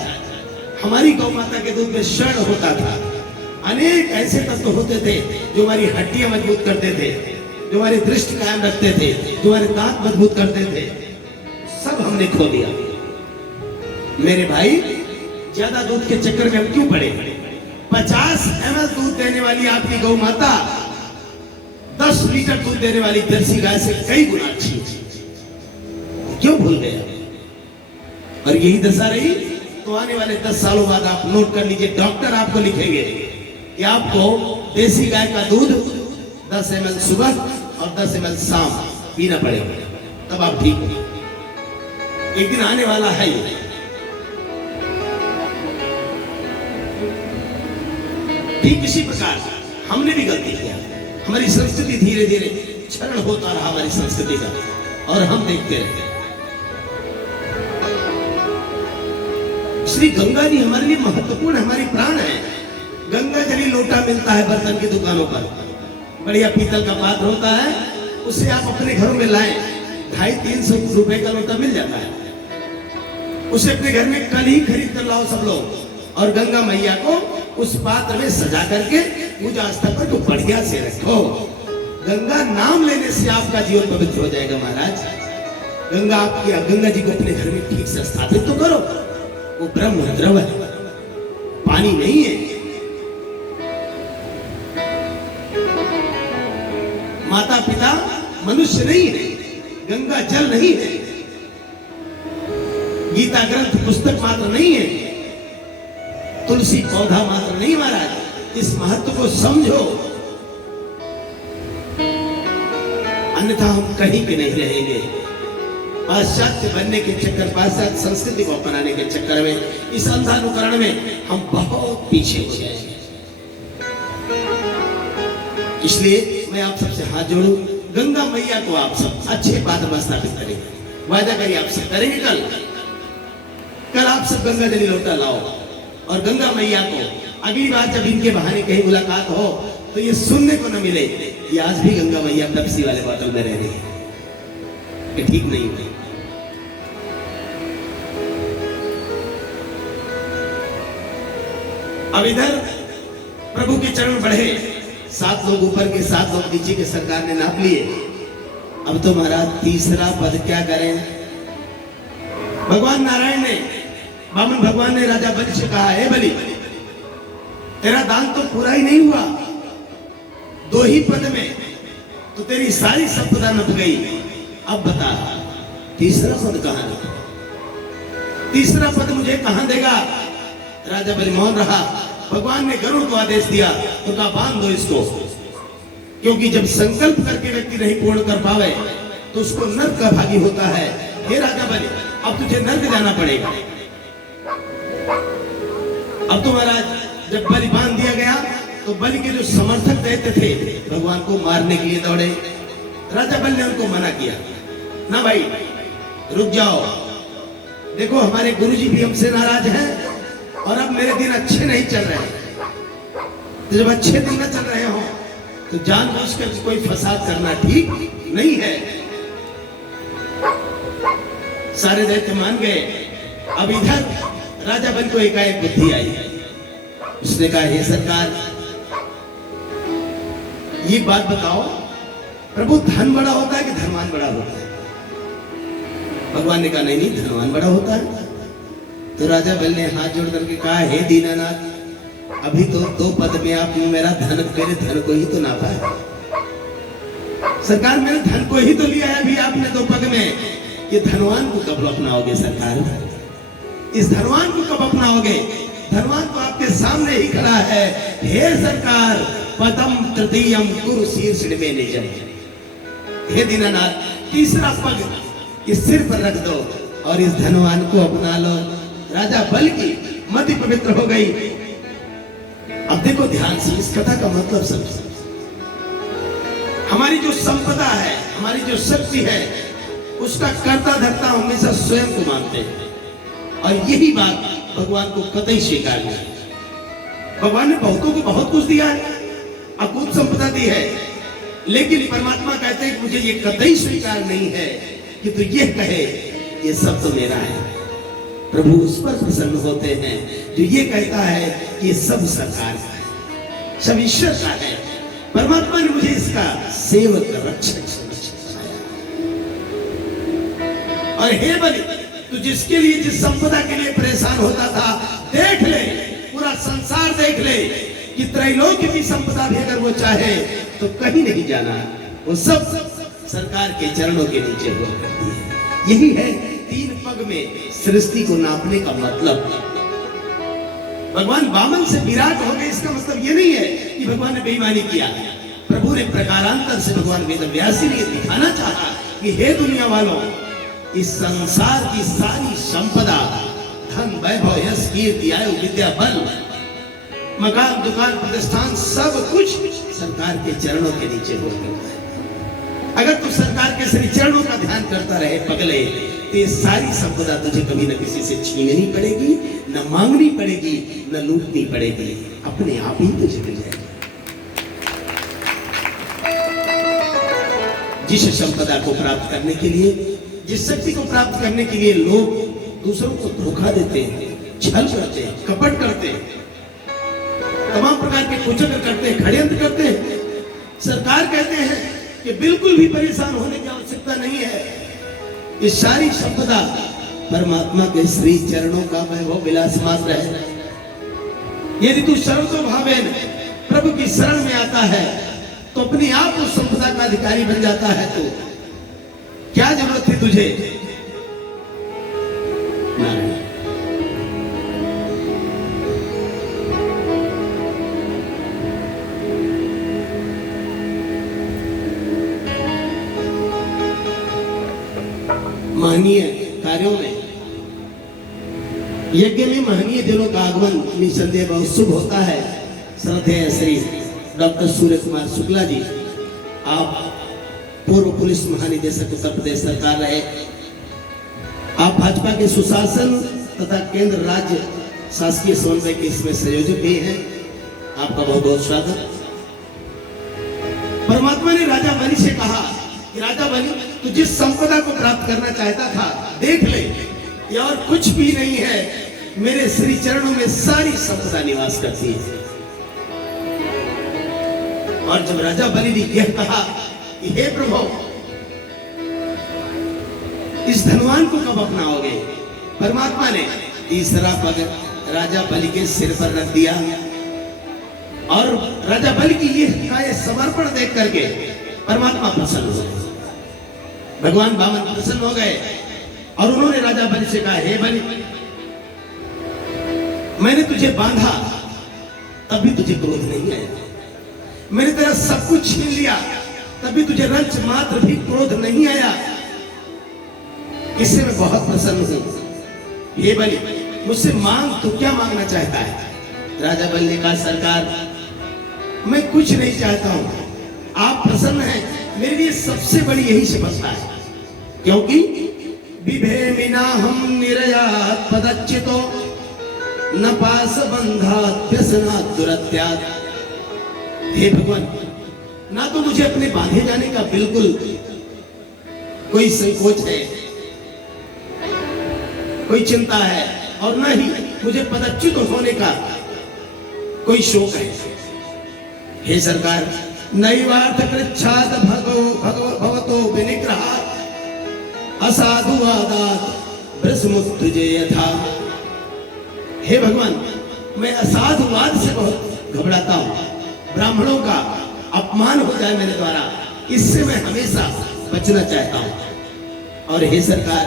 हमारी गौ माता के दूध में शर्ण होता था, अनेक ऐसे तत्व होते थे जो हमारी हड्डियां मजबूत करते थे, जो हमारी दृष्टि कायम रखते थे, जो हमारे दांत मजबूत करते थे, सब हमने खो दिया। मेरे भाई, ज्यादा दूध के चक्कर में हम क्यों पड़े? 50 ml दूध देने वाली आपकी गौ माता 10 लीटर दूध देने वाली जर्सी गाय से कई गुना अच्छी है। क्यों भूल गए? और यही दशा रही तो आने वाले 10 सालों बाद आप नोट कर लीजिए, डॉक्टर आपको लिखेंगे कि आपको देसी गाय का दूध 10 ml सुबह और 10 ml शाम पीना पड़ेगा, तब आप ठीक हो। एक दिन आने वाला है ये। ठीक इसी प्रकार हमने भी गलती किया, हमारी संस्कृति धीरे धीरे क्षरण होता रहा हमारी संस्कृति का, और हम देखते रहते। श्री गंगा जी हमारे लिए महत्वपूर्ण, हमारी प्राण है। गंगा जली लोटा मिलता है बर्तन की दुकानों पर, बढ़िया पीतल का पात्र होता है, उसे आप अपने घरों में लाएं, 250-300 रुपए का लोटा मिल जाता है। उसे अपने घर में कल ही खरीद कर लाओ सब लोग, और गंगा मैया को उस पात्र में सजा करके पूजा स्थल पर तो बढ़िया से रखो। गंगा नाम लेने से आपका जीवन पवित्र हो जाएगा महाराज। गंगा जी को अपने घर में ठीक से स्थापित तो करो। वो ब्रह्म द्रव है, पानी नहीं है। माता पिता मनुष्य नहीं है, गंगा जल नहीं है, गीता ग्रंथ पुस्तक मात्र नहीं है, तुलसी पौधा मात्र नहीं महाराज। इस महत्व को समझो, अन्यथा हम कहीं के नहीं रहेंगे। पाश्चात्य बनने के चक्कर, पाश्चात्य संस्कृति को अपनाने के चक्कर में, इस अंधानुकरण में हम बहुत पीछे हो जाएंगे। इसलिए मैं आप सबसे हाथ जोड़ूं, गंगा मैया को आप सब अच्छे पात्र में स्थापित करेंगे। वायदा करिए आपसे, करेंगे कल आप सब गंगा जली लोटा लाओ, और गंगा मैया को अगली बार जब इनके बहाने कहीं मुलाकात हो तो ये सुनने को न मिले कि आज भी गंगा मैया पेप्सी वाले बोतल में रह रही है, ये ठीक नहीं हुई। अब इधर प्रभु के चरण बढ़े, 7 लोग ऊपर के 7 लोग नीचे के सरकार ने नाप लिए। अब तो महाराज तीसरा पद क्या करें? भगवान नारायण ने, वामन भगवान ने राजा बलि से कहा, हे बलि, तेरा दान तो पूरा ही नहीं हुआ, 2 ही पद में तो तेरी सारी संपदा नप गई। अब बता, तीसरा पद कहां है? तीसरा पद मुझे कहां देगा? राजा बलि मौन रहा। भगवान ने गरुड़ को आदेश दिया, तो कहा बांध दो इसको, क्योंकि जब संकल्प करके व्यक्ति नहीं पूर्ण कर पावे तो उसको नर्क का भागी होता है। हे राजा बलि, अब तुझे नर्क जाना पड़ेगा। अब तो महाराज जब बलि बांध दिया गया तो बलि के जो समर्थक दैत्य थे भगवान को मारने के लिए दौड़े। राजा बलि ने उनको मना किया, ना भाई रुक जाओ, देखो हमारे गुरुजी भी हमसे नाराज हैं और अब मेरे दिन अच्छे नहीं चल रहे। तो जब अच्छे दिन न चल रहे हो तो जानबूझकर कोई फसाद करना ठीक नहीं है। सारे दैत्य मान गए। अब इधर राजा बलि को एकाएक बुद्धि आई। उसने कहा, हे सरकार, ये बात बताओ, प्रभु धन बड़ा होता है कि धनवान बड़ा होता है? भगवान ने कहा, नहीं नहीं, धनवान बड़ा होता है। तो राजा बलि ने हाथ जोड़ करके कहा, हे दीनानाथ, अभी तो 2 पद में आपने मेरे धन को ही तो नापा है। सरकार, मेरे धन को ही तो लिया है अभी आपने 2 पद में। ये धनवान को कब अपनाओगे सरकार? इस धनवान को कब अपनाओगे? धनवान तो आपके सामने ही खड़ा है। हे सरकार, पदम तृतीयम गुरु शीर्ष में निजम। हे दीनानाथ, 3रा पग इस सिर पर रख दो और इस धनवान को अपना लो। राजा बलि की मति पवित्र हो गई। अब देखो ध्यान से, इस कथा का मतलब समझो। हमारी जो संपदा है, हमारी जो शक्ति है, उसका कर्ता धर्ता हमेशा स्वयं को मानते हैं और यही बात भगवान को कतई स्वीकार नहीं। भगवान ने बहुतों को बहुत कुछ दिया है, अकूत संपदा दी है, लेकिन परमात्मा कहते हैं कि मुझे ये कतई स्वीकार नहीं है कि तू ये कहे ये सब तो मेरा है। प्रभु उस पर प्रसन्न होते हैं जो ये कहता है कि ये सब सरकार का है, सब ईश्वर का है। परमात्मा ने मुझे इसका सेवक रक्षक बनाया। और हे बलि, तू जिसके लिए, जिस संपदा के लिए परेशान होता था, देख ले, पूरा संसार देख ले कि त्रैलोक्य की संपदा भी अगर वो चाहे तो कहीं नहीं जाना, वो सब सरकार के चरणों के नीचे हुआ करती है। यही है 3 पग में सृष्टि को नापने का मतलब। भगवान वामन से विराट हो गए, इसका मतलब ये नहीं है कि भगवान ने बेईमानी किया। प्रभु ने प्रकारांतर से भगवान वेदव्यास ने दिखाना चाहा कि हे दुनिया वालों, इस संसार की सारी संपदा, धन, वैभव, यश, कीर्ति, आयु, विद्या, बल, मकान, दुकान, प्रतिष्ठान, सब कुछ सरकार के चरणों के नीचे हो गया है। अगर तू सरकार के श्री चरणों का ध्यान करता रहे पगले, तो ये सारी संपदा तुझे कभी न किसी से छीननी पड़ेगी, न मांगनी पड़ेगी, न लूटनी पड़ेगी, अपने आप ही तुझे मिल जाएगी। जिस संपदा को प्राप्त करने के लिए, जिस शक्ति को प्राप्त करने के लिए लोग दूसरों को धोखा देते हैं, छल करते हैं, कपट करते हैं, तमाम प्रकार के कुचक्र करते हैं, षड्यंत्र करते हैं, सरकार कहते हैं कि बिल्कुल भी परेशान होने की आवश्यकता नहीं है। ये सारी संपदा परमात्मा के श्री चरणों का वैभव विलास मात्र है। यदि तू शरण तो भावेन प्रभु की शरण में आता है तो अपने आप उस संपदा का अधिकारी बन जाता है। तो क्या जरूरत थी तुझे? महनीय कार्यों में, यज्ञ में महनीय दिनों का आगमन निसंदेह बहुत शुभ होता है। श्रद्धेय श्री डॉक्टर सूर्य कुमार शुक्ला जी, आप पूर्व पुलिस महानिदेशक उत्तर प्रदेश सरकार रहे। आप भाजपा के सुशासन तथा केंद्र राज्य शासकीय समन्वय के इसमें संयोजक भी हैं। आपका बहुत बहुत स्वागत। परमात्मा ने राजा बलि से कहा कि राजा बलि, तू जिस संपदा को प्राप्त करना चाहता था, देख ले, ये और कुछ भी नहीं है, मेरे श्री चरणों में सारी संपदा निवास करती है। और जब राजा बलि ने यह कहा कि हे प्रभु, इस धनवान को कब अपनाओगे, परमात्मा ने 3रा पग राजा बलि के सिर पर रख दिया। और राजा बलि की यह समर्पण देख करके परमात्मा प्रसन्न हो गए, भगवान वामन प्रसन्न हो गए और उन्होंने राजा बलि से कहा, हे बलि, मैंने तुझे बांधा तब भी तुझे क्रोध नहीं आया, मैंने तेरा सब कुछ छीन लिया तब भी तुझे रंच मात्र भी क्रोध नहीं आया। इससे मैं बहुत प्रसन्न हूं। हे बलि, मुझसे मांग, तो क्या मांगना चाहता है? राजा बलि ने कहा, सरकार, मैं कुछ नहीं चाहता हूं, आप प्रसन्न हैं, मेरे लिए सबसे बड़ी यही सफलता है। क्योंकि बिभेमिना हम निर्यात पदच्युतो न पास बंधात व्यसनात् दुरत्यात्। हे भगवान, ना तो मुझे अपने बांधे जाने का बिल्कुल कोई संकोच है, कोई चिंता है, और न ही मुझे पदच्युत होने का कोई शोक है। हे सरकार, नैवार्थ कृच्छाद भगवतो विनिग्रहात् असाधुवादात् वृषमुत्सृजे यथा। हे भगवान, मैं असाधुवाद से बहुत घबराता हूं, ब्राह्मणों का अपमान हो जाए मेरे द्वारा, इससे मैं हमेशा बचना चाहता हूं। और हे सरकार,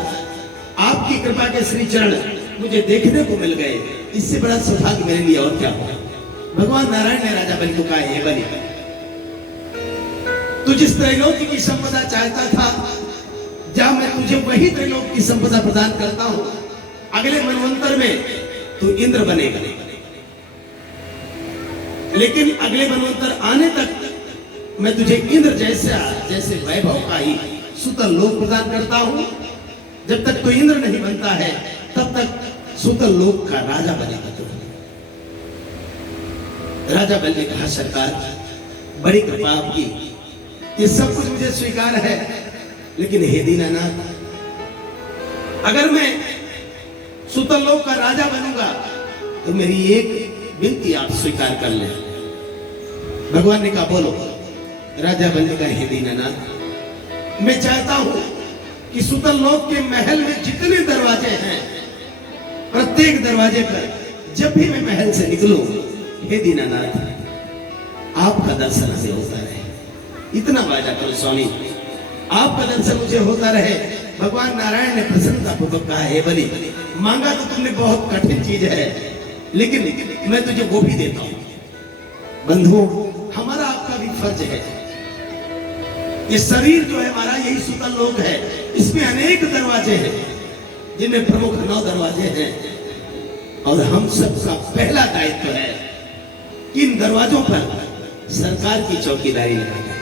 आपकी कृपा के श्री चरण मुझे देखने को मिल गए, इससे बड़ा सौभाग्य मेरे लिए और क्या होगा। भगवान नारायण ने राजा बलि को कहा, हे बलि, तू जिस त्रैलोक्य की संपदा चाहता था, जा मैं तुझे वही त्रैलोक्य की संपदा प्रदान करता हूं। अगले मनवंतर में तू इंद्र बनेगा, लेकिन अगले मनवंतर आने तक मैं तुझे इंद्र जैसे वैभव का ही सुतल लोक प्रदान करता हूं। जब तक तू इंद्र नहीं बनता है, तब तक सुतल लोक का राजा बनेगा तू। राजा बलि ने कहा, सरकार, बड़ी कृपा आपकी, ये सब कुछ मुझे स्वीकार है, लेकिन हे दीनानाथ, अगर मैं सुतल लोक का राजा बनूंगा तो मेरी एक विनती आप स्वीकार कर लें। भगवान ने कहा, बोलो। राजा बलि ने कहा, हे दीनानाथ, मैं चाहता हूं कि सुतल लोक के महल में जितने दरवाजे हैं, प्रत्येक दरवाजे पर जब भी मैं महल से निकलूं, हे दीनानाथ, आपका दर्शन मुझे होता रहे। इतना वादा करो स्वामी, आपका दर्शन मुझे होता रहे। भगवान नारायण ने प्रसन्नता पूर्वक कहा, हे बलि, मांगा तो तुमने बहुत कठिन चीज है, लेकिन मैं तुझे वो भी देता हूं। बंधुओं, हमारा आपका भी फर्ज है। ये शरीर जो है हमारा, यही सुतल लोक है, इसमें अनेक दरवाजे हैं, जिनमें प्रमुख 9 दरवाजे हैं, और हम सबका पहला दायित्व है इन दरवाजों पर सरकार की चौकीदारी लगाना।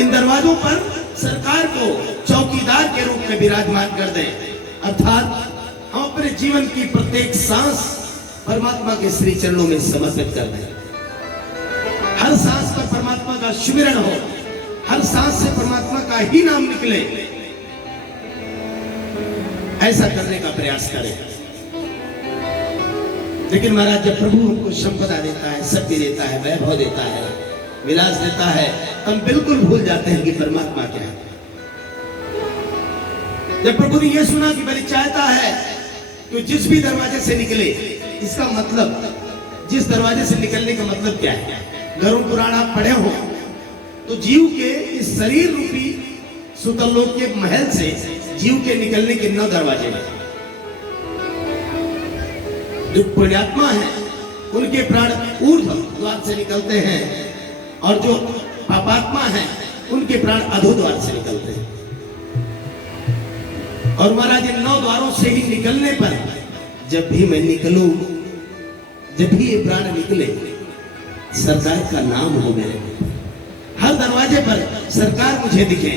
इन दरवाजों पर सरकार को चौकीदार के रूप में विराजमान कर दें, अर्थात हम अपने जीवन की प्रत्येक सांस परमात्मा के श्री चरणों में समर्पित कर दें। हर सांस पर परमात्मा का सुमिरन हो, हर सांस से परमात्मा का ही नाम निकले, ऐसा करने का प्रयास करें। लेकिन महाराज, जब प्रभु हमको संपदा देता है, शक्ति देता है, वैभव देता है, विलास देता है, हम बिल्कुल भूल जाते हैं कि परमात्मा क्या है। जब प्रभु ने यह सुना कि बलि चाहता है कि जिस भी दरवाजे से निकले, इसका मतलब, जिस दरवाजे से निकलने का मतलब क्या है? गरुड़ पुराण आप पढ़े हो तो जीव के इस शरीर रूपी सुतल लोक के महल से जीव के निकलने के 9 दरवाजे हैं। जो पुण्यात्मा है उनके प्राण ऊर्ध्व द्वार से निकलते हैं, और जो पापात्मा है उनके प्राण अधो द्वार से निकलते हैं। और महाराज, इन 9 द्वारों से ही निकलने पर जब भी मैं निकलूं, जब भी ये प्राण निकले, सरकार का नाम हो मेरे। हर दरवाजे पर सरकार मुझे दिखे,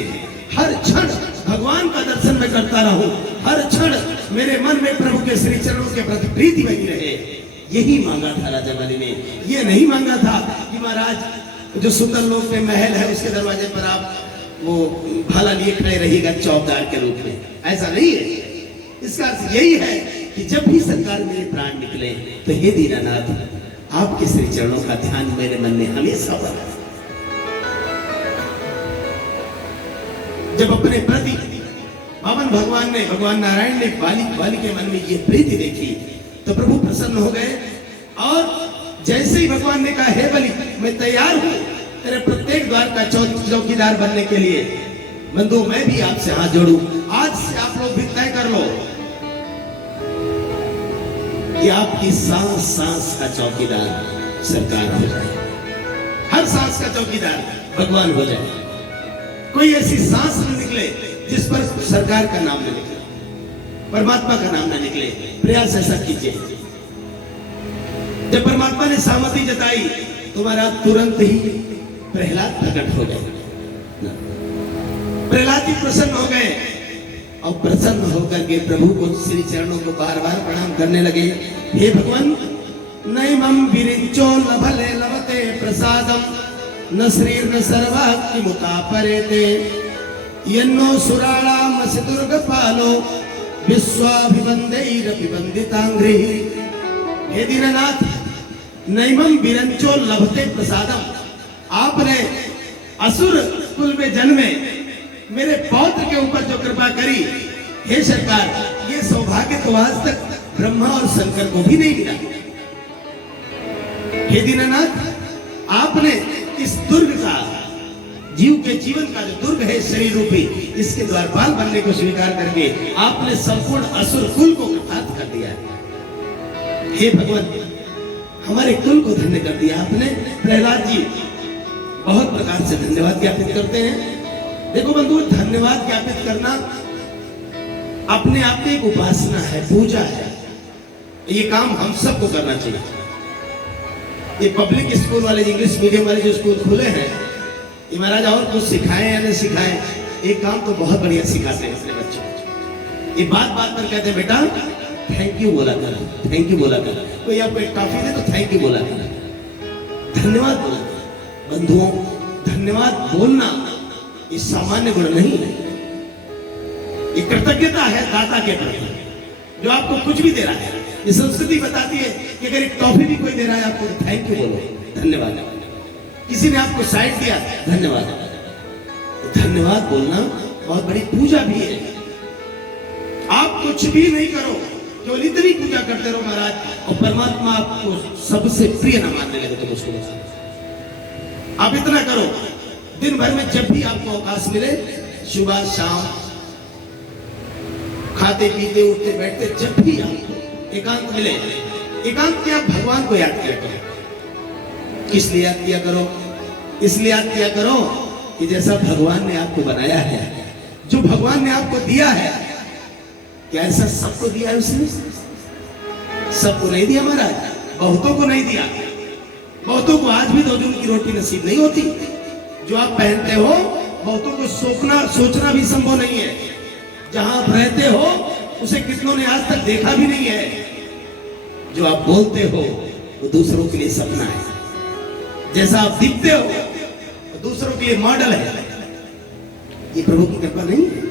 हर क्षण भगवान का दर्शन मैं करता रहूं, हर क्षण मेरे मन में प्रभु के श्री चरणों के प्रति प्रीति बनी रहे। यही मांगा था राजा बलि ने। ये नहीं मांगा था कि महाराज जो सुंदर लोक में महल है उसके दरवाजे पर आप वो भाला लिए खड़े रहिएगा चौकीदार के रूप में, ऐसा नहीं है। इसका अर्थ यही है कि जब भी सरकार मेरे प्राण निकले तो हे दीनानाथ, आपके श्री चरणों का ध्यान मेरे मन में हमेशा बना। जब अपने प्रति पावन भगवान नारायण ने बाली के मन में ये प्रीति देखी तो प्रभु प्रसन्न हो गए, और जैसे ही भगवान ने कहा, हे बलि, मैं तैयार हूं तेरे प्रत्येक द्वार का चौकीदार बनने के लिए। बंधु, मैं भी आपसे हाथ जोड़ू, आज से आप लोग भी तय कर लो कि आपकी सांस सांस का चौकीदार सरकार हो जाए, हर सांस का चौकीदार भगवान हो जाए। कोई ऐसी सांस न निकले जिस पर सरकार का नाम न निकले, परमात्मा का नाम न निकले। प्रयास ऐसा कीजिए। जब परमात्मा ने सहमति जताई तुम्हारा तुरंत ही प्रहलाद प्रकट हो गए। प्रहलाद जी प्रसन्न हो गए और प्रसन्न होकर के प्रभु को श्री चरणों को बार बार प्रणाम करने लगे। हे भगवान, नैमं विरिंचो लभले लभते प्रसादम न श्रीर न सर्वाक्ति मुतापरेते यन्नो सुराणाम सितुर्ग पालो विश्वाभिवंदैरपि वंदितांग्री। हे दीननाथ, नैमं विरंचो लभते प्रसादम, आपने असुर कुल में जन्मे मेरे पौत्र के ऊपर जो कृपा करी, हे सरकार, ये सौभाग्य तो आज तक ब्रह्मा और शंकर को भी नहीं मिला। हे दीननाथ, आपने इस दुर्ग का, जीव के जीवन का जो दुर्ग है शरीर रूपी, इसके द्वारपाल बनने को स्वीकार करके आपने संपूर्ण असुर कुल को कृतार्थ कर दिया। हे भगवान, हमारे कुल को धन्य कर दिया आपने। प्रहलाद जी बहुत प्रकार से धन्यवाद ज्ञापित करते हैं। देखो बंधु, धन्यवाद ज्ञापित करना अपने आप में एक उपासना है, पूजा है। ये काम हम सबको करना चाहिए। ये पब्लिक स्कूल वाले, इंग्लिश मीडियम वाले जो स्कूल खुले हैं, ये महाराज और कुछ सिखाएं या नहीं सिखाएं, एक काम तो बहुत बढ़िया सिखाते हैं अपने बच्चों को। ये बात बात पर कहते हैं, बेटा थैंक यू बोला कर, थैंक यू बोला कर। कोई आपको एक टॉफी दे तो थैंक यू बोला कर, धन्यवाद बोला कर। बंधुओं, धन्यवाद बोलना ये सामान्य गुण नहीं है, ये कृतज्ञता है दाता के प्रति जो आपको कुछ भी दे रहा है। ये संस्कृति बताती है कि अगर एक टॉफी भी कोई दे रहा है आपको, थैंक यू बोलो, धन्यवाद। किसी ने आपको साइड दिया, धन्यवाद। धन्यवाद बोलना बहुत बड़ी पूजा भी है। आप कुछ भी नहीं करो, केवल इतनी पूजा करते रहो महाराज, और परमात्मा आपको सबसे प्रिय न मानने लगे तो उसको आप इतना करो, दिन भर में जब भी आपको अवकाश मिले, सुबह शाम, खाते पीते उठते बैठते, जब भी आपको एकांत मिले, एकांत में आप भगवान को याद किया करो। किस लिए याद किया करो? इसलिए याद किया करो कि जैसा भगवान ने आपको बनाया है, जो भगवान ने आपको दिया है, क्या ऐसा सबको दिया है उसने? सबको नहीं दिया महाराज, बहुतों को नहीं दिया। बहुतों को आज भी 2 दिन की रोटी नसीब नहीं होती। जो आप पहनते हो, बहुतों को सोचना भी संभव नहीं है। जहां आप रहते हो, उसे कितनों ने आज तक देखा भी नहीं है। जो आप बोलते हो वो दूसरों के लिए सपना है। जैसा आप दिखते हो वो दूसरों के लिए मॉडल है। ये प्रभु की कृपा नहीं है।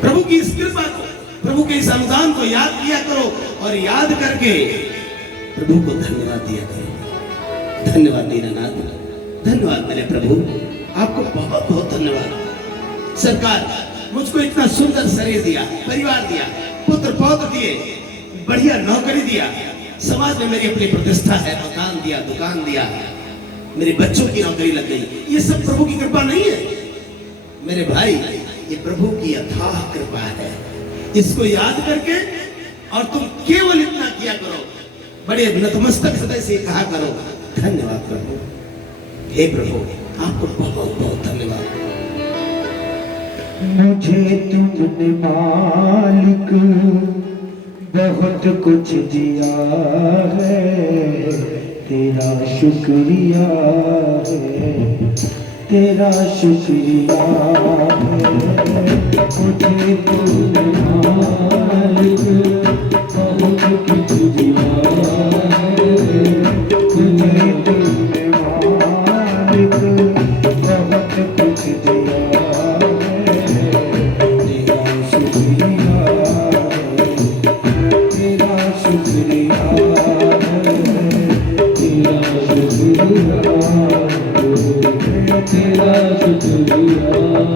प्रभु की इस कृपा को, प्रभु के इस अनुदान को याद किया करो, और याद करके प्रभु को धन्यवाद दिया करो। धन्यवाद दीनानाथ, धन्यवाद मेरे प्रभु, आपको बहुत बहुत धन्यवाद। सरकार, मुझको इतना सुंदर शरीर दिया, परिवार दिया, पुत्र पौत्र दिए, बढ़िया नौकरी दिया, समाज में मेरी अपनी प्रतिष्ठा है, मकान दिया, दुकान दिया, मेरे बच्चों की नौकरी लग गई। ये सब प्रभु की कृपा नहीं है मेरे भाई, ये प्रभु की अथाह कृपा है। इसको याद करके और तुम केवल इतना किया करो, बड़े नतमस्तक हृदय से कहा करो, धन्यवाद प्रभु। हे प्रभु, आपको बहुत बहुत धन्यवाद। मुझे तुमने मालिक बहुत कुछ दिया है, तेरा शुक्रिया है, तेरा शुक्रिया है। मुझे तुमने मालिक बहुत कुछ दिया है, मुझे तुमने मालिक बहुत कुछ दिया है, तेरा शुक्रिया है, तेरा शुक्रिया है, तेरा शुक्रिया है, तेरा शुक्रिया है।